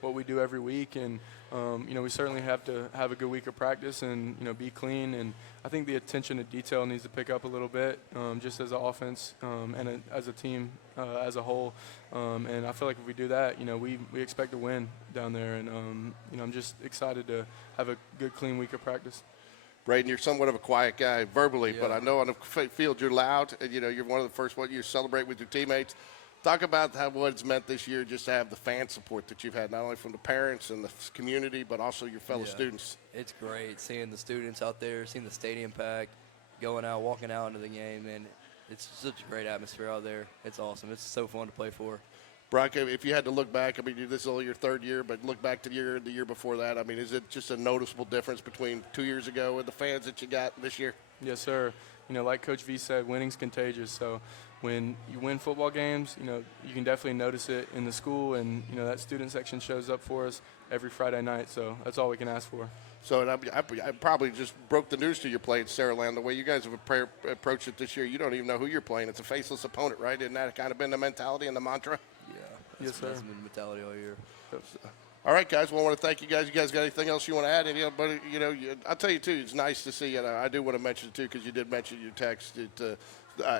what we do every week. And, we certainly have to have a good week of practice and, be clean. And I think the attention to detail needs to pick up a little bit, just as an offense and as a team as a whole. And I feel like if we do that, we expect to win down there. And, I'm just excited to have a good, clean week of practice. Brayden, you're somewhat of a quiet guy verbally, but I know on the field you're loud, and, you're one of the first ones you celebrate with your teammates. Talk about what it's meant this year just to have the fan support that you've had, not only from the parents and the community, but also your fellow students. It's great seeing the students out there, seeing the stadium packed, going out, walking out into the game, and it's such a great atmosphere out there. It's awesome. It's so fun to play for. Brock, if you had to look back, this is only your 3rd year, but look back to the year before that. Is it just a noticeable difference between 2 years ago and the fans that you got this year? Yes, sir. Like Coach V said, winning's contagious. So when you win football games, you can definitely notice it in the school, and, that student section shows up for us every Friday night. So that's all we can ask for. So I probably just broke the news to you playing Saraland. The way you guys have approached it this year, you don't even know who you're playing. It's a faceless opponent, right? Isn't that kind of been the mentality and the mantra? Yeah. Yes, sir. That's been the mentality all year. All right, guys. Well, I want to thank you guys. You guys got anything else you want to add? I'll tell you, too, it's nice to see, and I do want to mention it, too, because you did mention your text.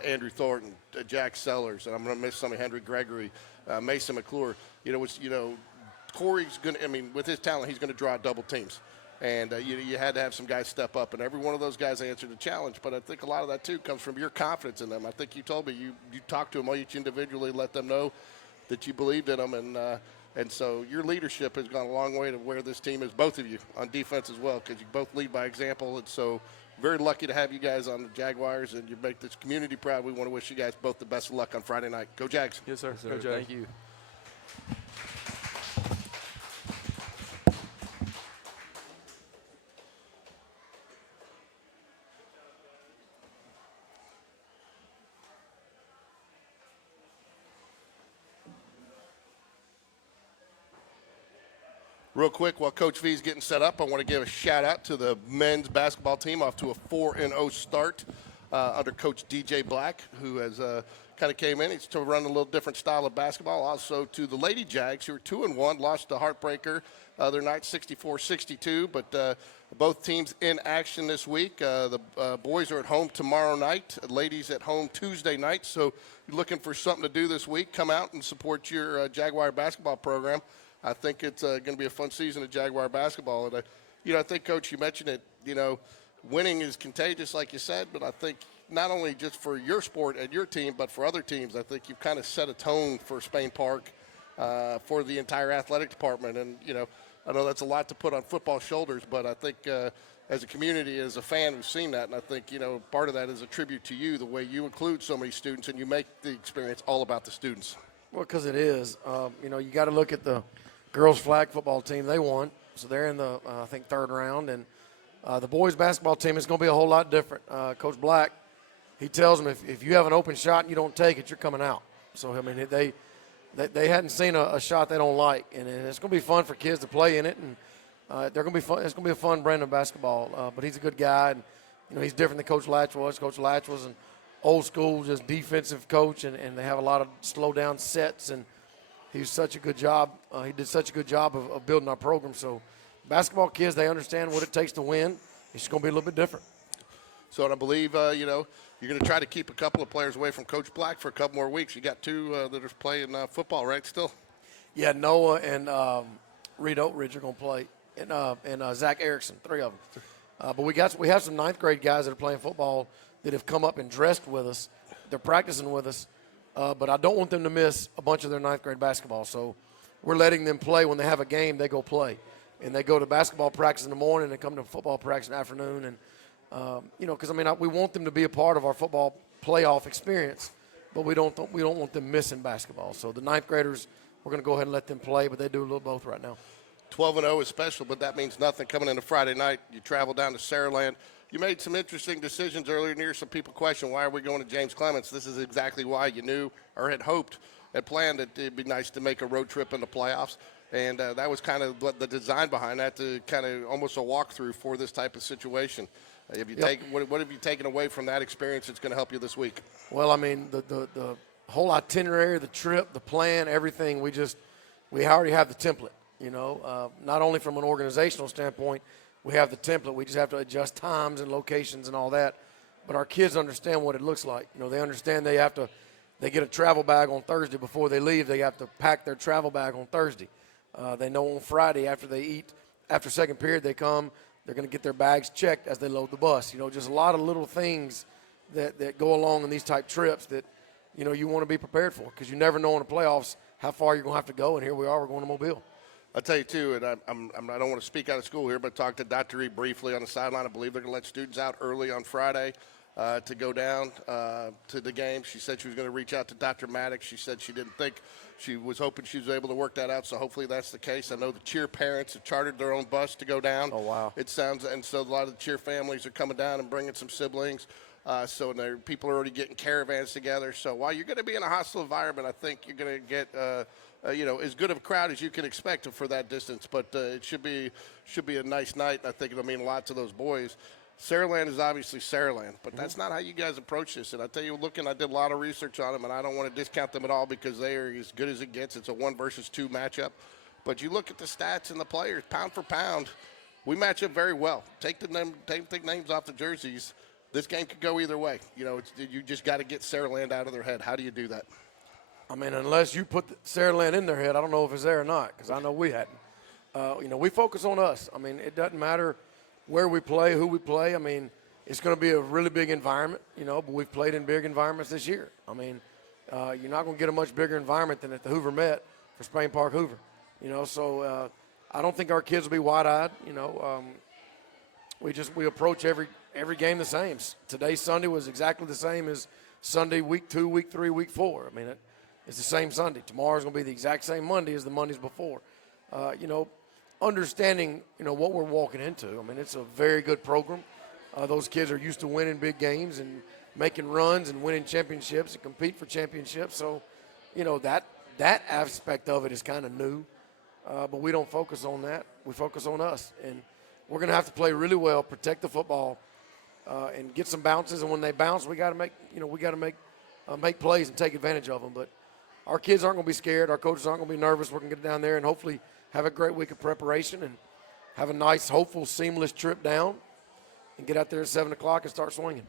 Andrew Thornton, Jack Sellers, and I'm going to miss somebody, Henry Gregory, Mason McClure. Corey's going to, with his talent, he's going to draw double teams. And you had to have some guys step up, and every one of those guys answered the challenge. But I think a lot of that, too, comes from your confidence in them. I think you told me you talked to them each individually, let them know that you believed in them. And so your leadership has gone a long way to where this team is, both of you, on defense as well, because you both lead by example. And so very lucky to have you guys on the Jaguars, and you make this community proud. We want to wish you guys both the best of luck on Friday night. Go Jags. Yes, sir. Yes, sir. Go Jags. Thank you. Real quick, while Coach V is getting set up, I want to give a shout-out to the men's basketball team off to a 4-0 start under Coach DJ Black, who has kind of came in. He's to run a little different style of basketball. Also to the Lady Jags, who are 2-1, lost to Heartbreaker the other night, 64-62. But both teams in action this week. The boys are at home tomorrow night, ladies at home Tuesday night. So you're looking for something to do this week, come out and support your Jaguar basketball program. I think it's going to be a fun season of Jaguar basketball. And, I think, Coach, you mentioned it, winning is contagious, like you said, but I think not only just for your sport and your team, but for other teams, I think you've kind of set a tone for Spain Park for the entire athletic department. And, I know that's a lot to put on football shoulders, but I think as a community, as a fan, we've seen that. And I think, part of that is a tribute to you, the way you include so many students and you make the experience all about the students. Well, because it is. You got to look at the girls flag football team. They won, so they're in the, I think, third round. And the boys basketball team is going to be a whole lot different. Coach Black, he tells them if you have an open shot and you don't take it, you're coming out. So, they hadn't seen a shot they don't like. And it's going to be fun for kids to play in it. And they're going to be fun. It's going to be a fun brand of basketball. But he's a good guy. And, he's different than Coach Latch was. Coach Latch was an old school, just defensive coach, and they have a lot of slow down sets. And he was such a good job. He did such a good job of building our program. So basketball kids, they understand what it takes to win. It's just going to be a little bit different. So and I believe, you're going to try to keep a couple of players away from Coach Black for a couple more weeks. You got two that are playing football, right, still? Yeah, Noah and Reed Oatridge are going to play, and Zach Erickson, three of them. But we have some ninth grade guys that are playing football that have come up and dressed with us. They're practicing with us. But I don't want them to miss a bunch of their ninth grade basketball. So we're letting them play. When they have a game, they go play. And they go to basketball practice in the morning and come to football practice in the afternoon. And, because, we want them to be a part of our football playoff experience, but we don't want them missing basketball. So the ninth graders, we're going to go ahead and let them play, but they do a little both right now. 12-0 is special, but that means nothing coming into Friday night. You travel down to Saraland. You made some interesting decisions earlier in the year. Some people question, why are we going to James Clements? This is exactly why. You knew or had hoped and planned that it'd be nice to make a road trip in the playoffs. And that was kind of what the design behind that, to kind of almost a walkthrough for this type of situation. What have you taken away from that experience that's going to help you this week? Well, the whole itinerary, the trip, the plan, everything, we already have the template, not only from an organizational standpoint. We have the template. We just have to adjust times and locations and all that. But our kids understand what it looks like. They understand they get a travel bag on Thursday before they leave. They have to pack their travel bag on Thursday. They know on Friday after they eat, after second period they come, they're going to get their bags checked as they load the bus. Just a lot of little things that go along in these type trips that, you want to be prepared for, because you never know in the playoffs how far you're going to have to go. And here we are, we're going to Mobile. I'll tell you, too, and I don't want to speak out of school here, but talked to Dr. Reed briefly on the sideline. I believe they're going to let students out early on Friday to go down to the game. She said she was going to reach out to Dr. Maddox. She said she didn't think, she was hoping she was able to work that out, so hopefully that's the case. I know the cheer parents have chartered their own bus to go down. Oh, wow. It sounds, and so a lot of the cheer families are coming down and bringing some siblings. So people are already getting caravans together. So while you're going to be in a hostile environment, I think you're going to get as good of a crowd as you can expect for that distance. But it should be a nice night. I think it'll mean a lot to those boys. Saraland is obviously Saraland, but that's not how you guys approach this. And I tell you, I did a lot of research on them, and I don't want to discount them at all because they are as good as it gets. It's a 1 versus 2 matchup. But you look at the stats and the players, pound for pound, we match up very well. Take the names off the jerseys. This game could go either way. You know, you just got to get Saraland out of their head. How do you do that? I mean, unless you put Saraland in their head, I don't know if it's there or not, because I know we hadn't. You know, we focus on us. I mean, it doesn't matter where we play, who we play. I mean, it's going to be a really big environment, you know, but we've played in big environments this year. I mean, you're not going to get a much bigger environment than at the Hoover Met for Spain Park Hoover. You know, so I don't think our kids will be wide-eyed. You know, we approach every game the same. Today's Sunday was exactly the same as Sunday, week 2, week 3, week 4. I mean, it's the same Sunday. Tomorrow's going to be the exact same Monday as the Mondays before. You know, understanding, you know, what we're walking into. I mean, it's a very good program. Those kids are used to winning big games and making runs and winning championships and compete for championships. So, you know, that aspect of it is kind of new. But we don't focus on that. We focus on us. And we're going to have to play really well, protect the football, and get some bounces. And when they bounce, we got to make plays and take advantage of them. But our kids aren't going to be scared. Our coaches aren't going to be nervous. We're going to get down there and hopefully have a great week of preparation and have a nice, hopeful, seamless trip down and get out there at 7 o'clock and start swinging.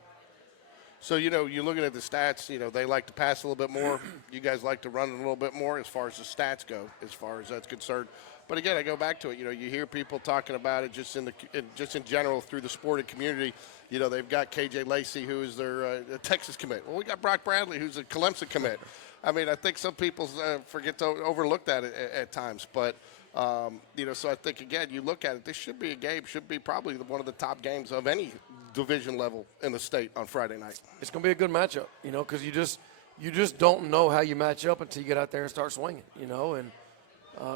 So, you know, you're looking at the stats, you know, they like to pass a little bit more. You guys like to run a little bit more as far as the stats go, as far as that's concerned. But, again, I go back to it. You know, you hear people talking about it just in general through the sporting community. You know, they've got K.J. Lacey, who is their Texas commit. Well, we got Brock Bradley, who's a Clemson commit. I mean, I think some people forget to overlook that at times. But, you know, so I think, again, you look at it, this should be a game, should be probably one of the top games of any division level in the state on Friday night. It's going to be a good matchup, you know, because you just don't know how you match up until you get out there and start swinging, you know. And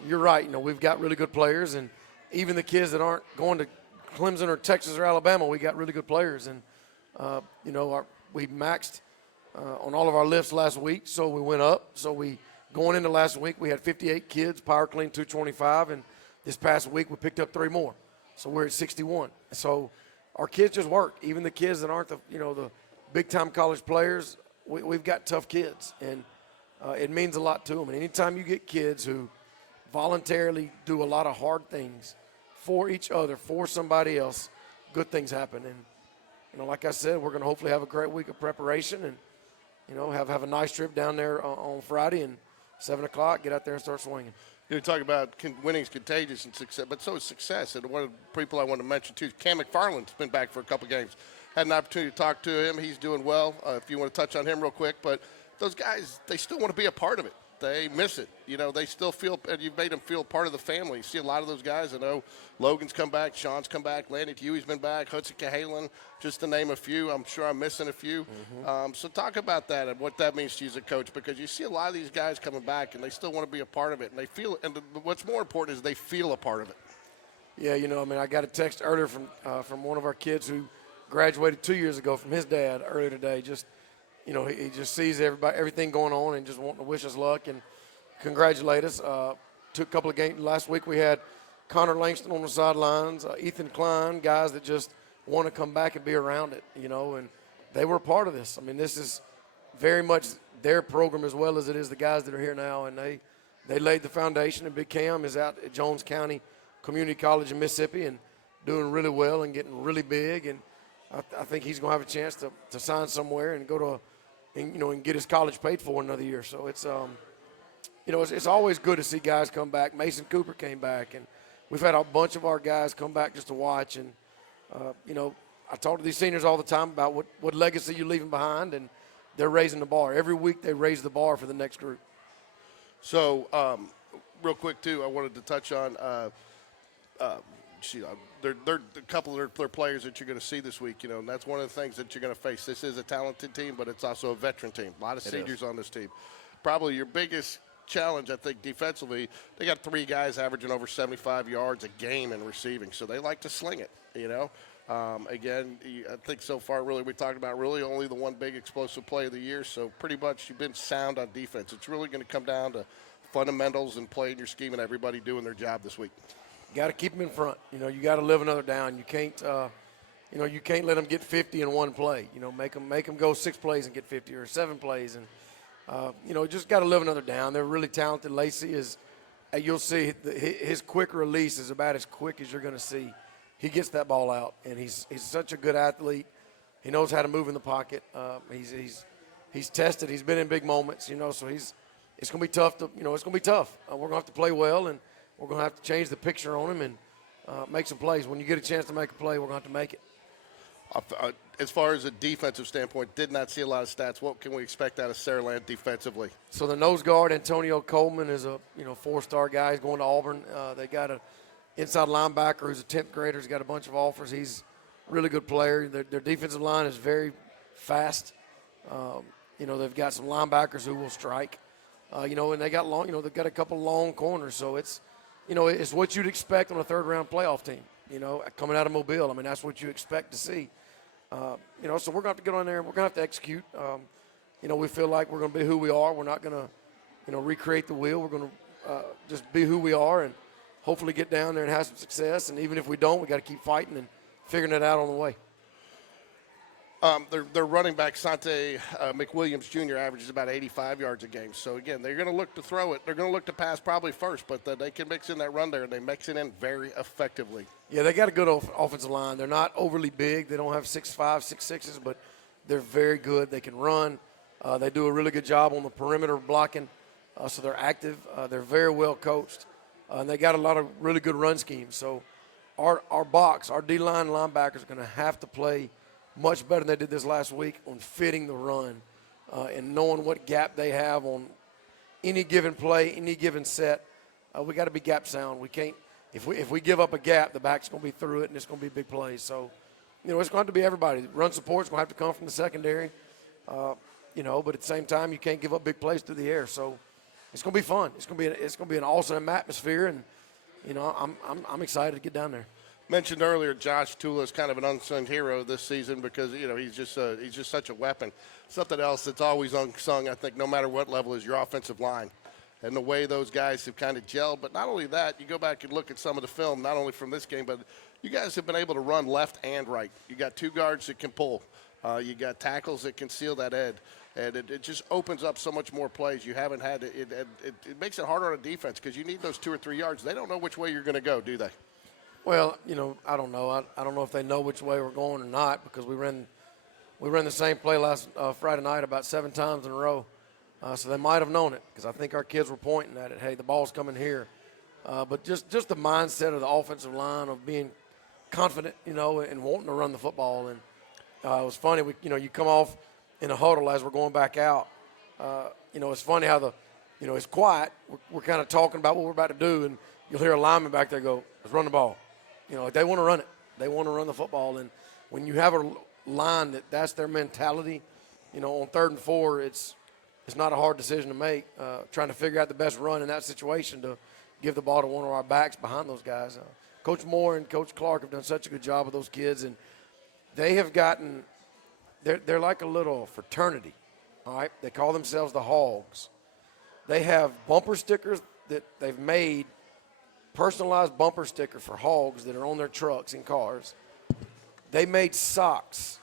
you're right, you know, we've got really good players, and even the kids that aren't going to Clemson or Texas or Alabama, we got really good players. And, you know, we maxed on all of our lifts last week, so we went up. So going into last week, we had 58 kids, power clean 225, and this past week we picked up 3 more. So we're at 61. So our kids just work. Even the kids that aren't the big-time college players, we've got tough kids, and it means a lot to them. And anytime you get kids who voluntarily do a lot of hard things for each other, for somebody else, good things happen. And, you know, like I said, we're going to hopefully have a great week of preparation and, you know, have a nice trip down there on Friday, and 7 o'clock, get out there and start swinging. You talk about winning is contagious and success, but so is success. And one of the people I want to mention, too, Cam McFarland's been back for a couple games. Had an opportunity to talk to him. He's doing well, if you want to touch on him real quick. But those guys, they still want to be a part of it. They miss it. You know, they still feel, and you've made them feel part of the family. You see a lot of those guys. I know Logan's come back, Sean's come back, Landon Huey's been back, Hudson Cahalan, just to name a few. I'm sure I'm missing a few. So talk about that and what that means to you as a coach, because you see a lot of these guys coming back, and they still want to be a part of it, and they feel it. And what's more important is they feel a part of it. Yeah, you know, I mean, I got a text earlier from one of our kids who graduated 2 years ago from his dad earlier today. Just, you know, he just sees everything going on and just wanting to wish us luck and congratulate us. Took a couple of games. Last week we had Connor Langston on the sidelines, Ethan Klein, guys that just want to come back and be around it, you know, and they were a part of this. I mean, this is very much their program as well as it is the guys that are here now, and they laid the foundation, and Big Cam is out at Jones County Community College in Mississippi and doing really well and getting really big, and I think he's going to have a chance to sign somewhere and go to and get his college paid for another year. So it's you know, it's always good to see guys come back. Mason Cooper came back, and we've had a bunch of our guys come back just to watch. And, you know, I talk to these seniors all the time about what legacy you're leaving behind, and they're raising the bar. Every week they raise the bar for the next group. So, real quick, too, I wanted to touch on they're a couple of their players that you're going to see this week, you know, and that's one of the things that you're going to face. This is a talented team, but it's also a veteran team. A lot of seniors on this team. Probably your biggest challenge, I think, defensively, they got 3 guys averaging over 75 yards a game in receiving, so they like to sling it, you know. Again, I think so far really we talked about really only the one big explosive play of the year, so pretty much you've been sound on defense. It's really going to come down to fundamentals and playing your scheme and everybody doing their job this week. You got to keep them in front. You know, you got to live another down. You can't, you can't let them get 50 in one play. You know, make them go 6 plays and get 50 or 7 plays, and you know, just got to live another down. They're really talented. Lacey is, you'll see his quick release is about as quick as you're going to see. He gets that ball out, and he's such a good athlete. He knows how to move in the pocket. He's tested. He's been in big moments, so it's going to be tough it's going to be tough. We're going to have to play well, and we're going to have to change the picture on him and make some plays. When you get a chance to make a play, we're going to have to make it. As far as a defensive standpoint, did not see a lot of stats. What can we expect out of Saraland defensively? So the nose guard, Antonio Coleman, is a 4-star guy. He's going to Auburn. They got an inside linebacker who's a 10th grader. He's got a bunch of offers. He's a really good player. Their defensive line is very fast. They've got some linebackers who will strike. And they got they've got a couple long corners. So it's what you'd expect on a third-round playoff team. Coming out of Mobile. I mean, that's what you expect to see. So we're going to have to get on there and we're going to have to execute. We feel like we're going to be who we are. We're not going to, recreate the wheel. We're going to just be who we are and hopefully get down there and have some success. And even if we don't, we got to keep fighting and figuring it out on the way. Their running back, Sante McWilliams Jr., averages about 85 yards a game. So, again, they're going to look to throw it. They're going to look to pass probably first, but they can mix in that run there, and they mix it in very effectively. Yeah, they got a good offensive line. They're not overly big. They don't have 6'5", 6'6", but they're very good. They can run. They do a really good job on the perimeter blocking, so they're active. They're very well coached, and they got a lot of really good run schemes. So our D-line linebackers are going to have to play much better than they did this last week on fitting the run and knowing what gap they have on any given play, any given set. We got to be gap sound. We can't if we give up a gap, the back's going to be through it and it's going to be big plays. So, it's going to have to be everybody. Run support's going to have to come from the secondary, but at the same time, you can't give up big plays through the air. So it's going to be fun. It's going to be an awesome atmosphere, and I'm excited to get down there. Mentioned earlier, Josh Tula is kind of an unsung hero this season because he's just such a weapon. Something else that's always unsung, I think, no matter what level, is your offensive line and the way those guys have kind of gelled. But not only that, you go back and look at some of the film, not only from this game, but you guys have been able to run left and right. You got two guards that can pull. You got tackles that can seal that edge. And it just opens up so much more plays. You haven't had it makes it harder on a defense because you need those 2 or 3 yards. They don't know which way you're going to go, do they? Well, I don't know. I don't know if they know which way we're going or not because we ran the same play last Friday night about 7 times in a row. So they might have known it because I think our kids were pointing at it. Hey, the ball's coming here. But just the mindset of the offensive line of being confident, and wanting to run the football. And it was funny. You come off in a huddle as we're going back out. It's funny how it's quiet. We're kind of talking about what we're about to do, and you'll hear a lineman back there go, "Let's run the ball." They want to run it. They want to run the football. And when you have a line that's their mentality, on 3rd and 4, it's not a hard decision to make, trying to figure out the best run in that situation to give the ball to one of our backs behind those guys. Coach Moore and Coach Clark have done such a good job with those kids, and they have gotten – they're like a little fraternity, all right? They call themselves the Hogs. They have bumper stickers that they've made – personalized bumper sticker for Hogs that are on their trucks and cars. They made socks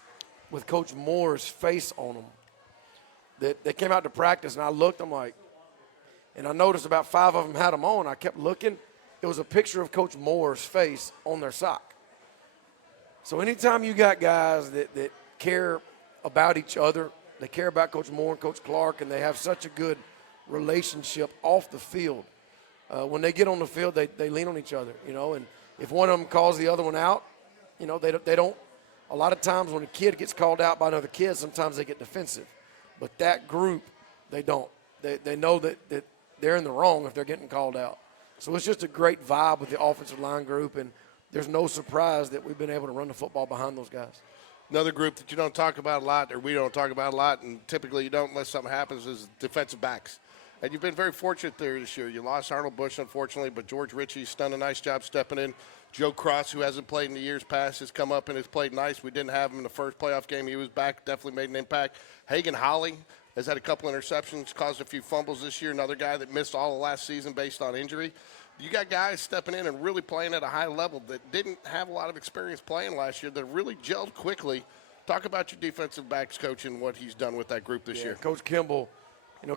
with Coach Moore's face on them. They came out to practice, and I looked, and I noticed about 5 of them had them on. I kept looking. It was a picture of Coach Moore's face on their sock. So anytime you got guys that care about each other, they care about Coach Moore and Coach Clark, and they have such a good relationship off the field. When they get on the field, they lean on each other, and if one of them calls the other one out, they don't. A lot of times when a kid gets called out by another kid, sometimes they get defensive. But that group, they don't. They know that they're in the wrong if they're getting called out. So it's just a great vibe with the offensive line group, and there's no surprise that we've been able to run the football behind those guys. Another group that you don't talk about a lot, or we don't talk about a lot, and typically you don't unless something happens, is defensive backs. And you've been very fortunate there this year. You lost Arnold Bush, unfortunately, but George Ritchie's done a nice job stepping in. Joe Cross, who hasn't played in the years past, has come up and has played nice. We didn't have him in the first playoff game. He was back, definitely made an impact. Hagan Holly has had a couple interceptions, caused a few fumbles this year. Another guy that missed all of last season based on injury. You got guys stepping in and really playing at a high level that didn't have a lot of experience playing last year that really gelled quickly. Talk about your defensive backs coach and what he's done with that group this year. Coach Kimball.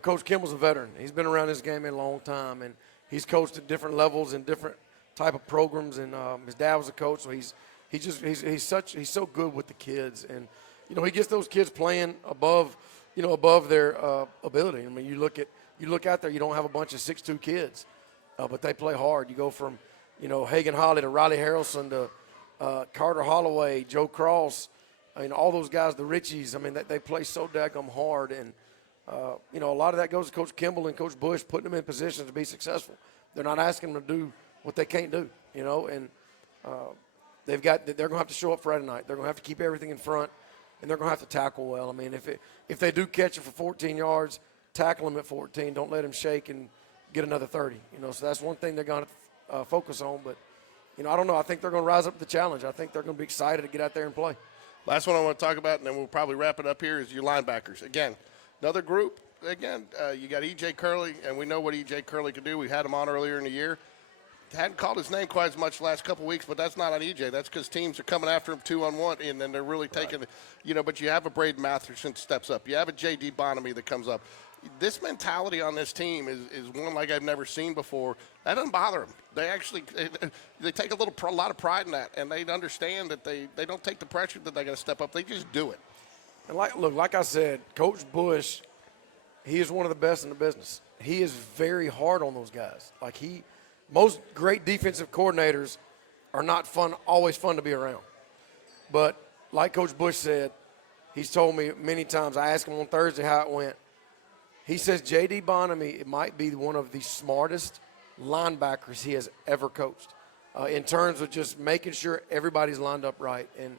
Coach Kimball's a veteran. He's been around this game a long time, and he's coached at different levels and different type of programs. And his dad was a coach, so he's so good with the kids. And he gets those kids playing above their ability. I mean, you look out there, you don't have a bunch of 6'2" kids, but they play hard. You go from, Hagan Holly to Riley Harrelson to Carter Holloway, Joe Cross. I mean, all those guys, the Richies, I mean, they play so daggum hard. And, a lot of that goes to Coach Kimball and Coach Bush, putting them in positions to be successful. They're not asking them to do what they can't do, and they're going to have to show up Friday night. They're going to have to keep everything in front, and they're going to have to tackle well. I mean, if they do catch it for 14 yards, tackle them at 14. Don't let them shake and get another 30. So that's one thing they're going to focus on. But, I don't know. I think they're going to rise up to the challenge. I think they're going to be excited to get out there and play. Last one I want to talk about, and then we'll probably wrap it up here, is your linebackers. Again, another group. Again, you got E.J. Curley, and we know what E.J. Curley can do. We had him on earlier in the year. Hadn't called his name quite as much the last couple of weeks, but that's not on E.J. That's because teams are coming after him 2-on-1, and then they're really taking but you have a Brayden Matherson steps up. You have a J.D. Bonamy that comes up. This mentality on this team is one like I've never seen before. That doesn't bother them. They actually they take a lot of pride in that, and they understand that they don't take the pressure that they got to step up. They just do it. And like I said, Coach Bush, he is one of the best in the business. He is very hard on those guys. Most great defensive coordinators are not always fun to be around. But like Coach Bush said, he's told me many times, I asked him on Thursday how it went. He says J.D. Bonamy might be one of the smartest linebackers he has ever coached in terms of just making sure everybody's lined up right. And,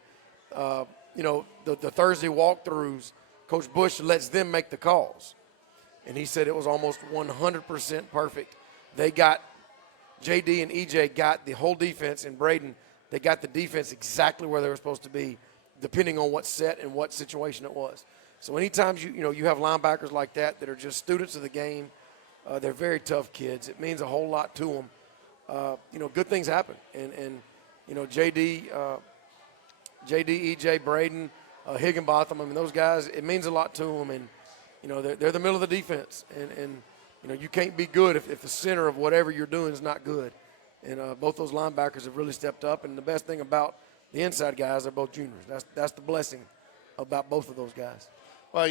the Thursday walkthroughs, Coach Bush lets them make the calls. And he said it was almost 100% perfect. They got J.D. and E.J. got the whole defense, and Brayden, they got the defense exactly where they were supposed to be, depending on what set and what situation it was. So anytime you have linebackers like that are just students of the game, they're very tough kids. It means a whole lot to them. Good things happen. And J.D., E.J., Brayden, Higginbotham, I mean, those guys, it means a lot to them. And, they're the middle of the defense. And you can't be good if the center of whatever you're doing is not good. And both those linebackers have really stepped up. And the best thing about the inside guys, they're both juniors. That's the blessing about both of those guys. Well,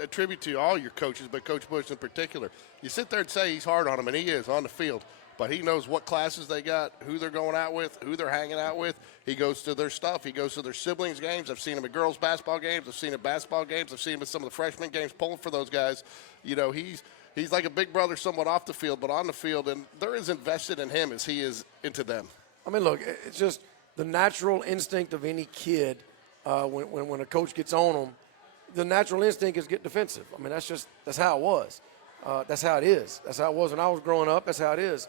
a tribute to all your coaches, but Coach Bush in particular. You sit there and say he's hard on them, and he is on the field. But he knows what classes they got, who they're going out with, who they're hanging out with. He goes to their stuff. He goes to their siblings' games. I've seen him at girls' basketball games. I've seen him at basketball games. I've seen him at some of the freshman games pulling for those guys. He's like a big brother somewhat off the field, but on the field, and they're as invested in him as he is into them. I mean, look, it's just the natural instinct of any kid when a coach gets on them. The natural instinct is get defensive. I mean, that's how it was. That's how it is. That's how it was when I was growing up. That's how it is.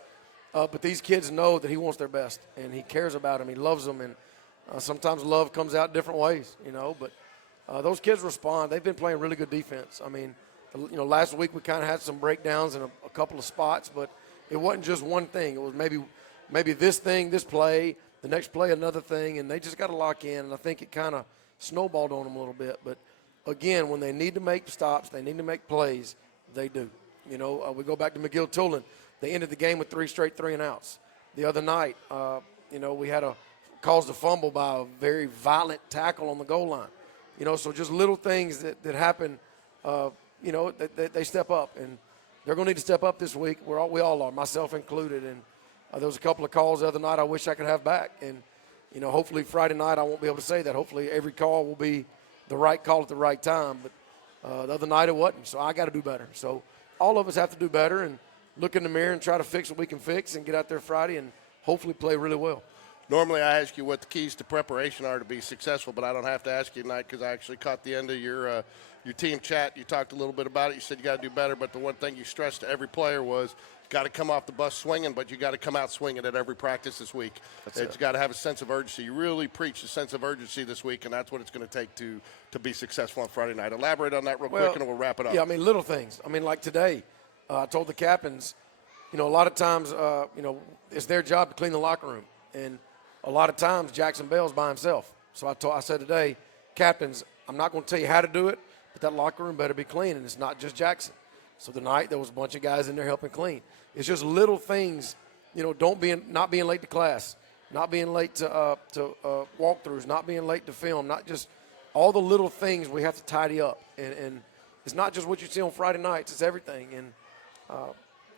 But these kids know that he wants their best, and he cares about them. He loves them, and sometimes love comes out different ways, But those kids respond. They've been playing really good defense. I mean, last week we kind of had some breakdowns in a couple of spots, but it wasn't just one thing. It was maybe this play, the next play another thing, and they just got to lock in, and I think it kind of snowballed on them a little bit. But, again, when they need to make stops, they need to make plays, they do. We go back to McGill-Tulin. They ended the game with 3 straight 3-and-outs. The other night, we had caused a fumble by a very violent tackle on the goal line. So just little things that happen, they step up. And they're going to need to step up this week. We all are, myself included. And there was a couple of calls the other night I wish I could have back. And, hopefully Friday night I won't be able to say that. Hopefully every call will be the right call at the right time. But the other night it wasn't. So I got to do better. So all of us have to do better and look in the mirror and try to fix what we can fix and get out there Friday and hopefully play really well. Normally I ask you what the keys to preparation are to be successful, but I don't have to ask you tonight because I actually caught the end of your team chat. You talked a little bit about it. You said you got to do better, but the one thing you stressed to every player was got to come off the bus swinging, but you got to come out swinging at every practice this week. It's got to have a sense of urgency. You really preach the sense of urgency this week, and that's what it's going to take to be successful on Friday night. Elaborate on that real quick, and we'll wrap it up. Yeah, I mean, little things. I mean, like today, I told the captains, a lot of times, it's their job to clean the locker room. And a lot of times Jackson Bell's by himself. So I said today, captains, I'm not going to tell you how to do it, but that locker room better be clean, and it's not just Jackson. So tonight there was a bunch of guys in there helping clean. It's just little things, not being late to class, not being late to walkthroughs, not being late to film, not just all the little things we have to tidy up. And it's not just what you see on Friday nights, it's everything. And,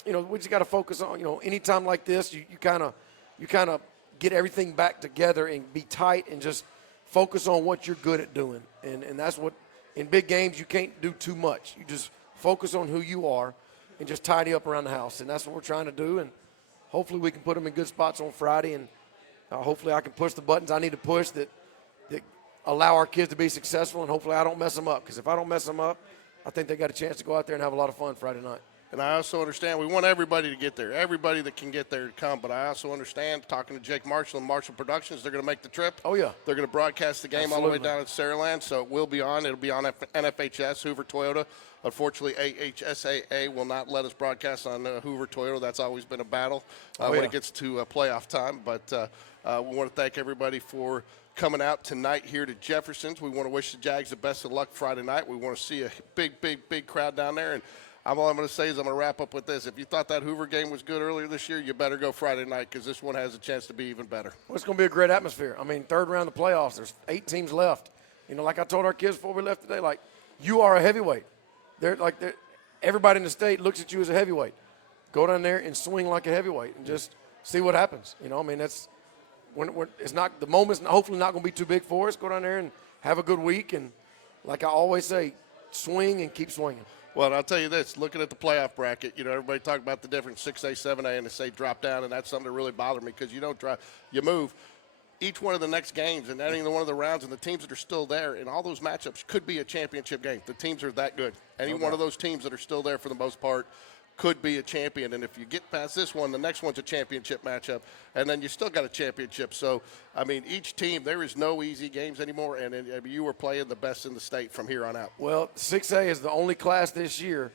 we just got to focus on, anytime like this, you kind of get everything back together and be tight and just focus on what you're good at doing. And that's what, in big games, you can't do too much. You just focus on who you are and just tidy up around the house. And that's what we're trying to do. And hopefully we can put them in good spots on Friday. And hopefully I can push the buttons I need to push that allow our kids to be successful. And hopefully I don't mess them up. Because if I don't mess them up, I think they got a chance to go out there and have a lot of fun Friday night. And I also understand we want everybody to get there, everybody that can get there to come. But I also understand, talking to Jake Marshall and Marshall Productions, they're going to make the trip. Oh, yeah. They're going to broadcast the game all the way down at Saraland, so it will be on. It'll be on NFHS, Hoover Toyota. Unfortunately, AHSAA will not let us broadcast on Hoover Toyota. That's always been a battle when it gets to playoff time. But we want to thank everybody for coming out tonight here to Jeffersons. We want to wish the Jags the best of luck Friday night. We want to see a big crowd down there. And all I'm going to say is I'm going to wrap up with this. If you thought that Hoover game was good earlier this year, you better go Friday night because this one has a chance to be even better. Well, it's going to be a great atmosphere. I mean, third round of the playoffs, there's 8 teams left. Like I told our kids before we left today, you are a heavyweight. Everybody in the state looks at you as a heavyweight. Go down there and swing like a heavyweight and just see what happens. That's when it's not, the moment's hopefully not going to be too big for us. Go down there and have a good week. And like I always say, swing and keep swinging. Well, and I'll tell you this, looking at the playoff bracket, everybody talk about the difference, 6A, 7A, and they say drop down, and that's something that really bothered me because you don't drop, you move. Each one of the next games and any one of the rounds and the teams that are still there and all those matchups could be a championship game. The teams are that good. Any one of those teams that are still there for the most part could be a champion. And if you get past this one, the next one's a championship matchup, and then you still got a championship. So, each team, there is no easy games anymore, and you were playing the best in the state from here on out. Well, 6A is the only class this year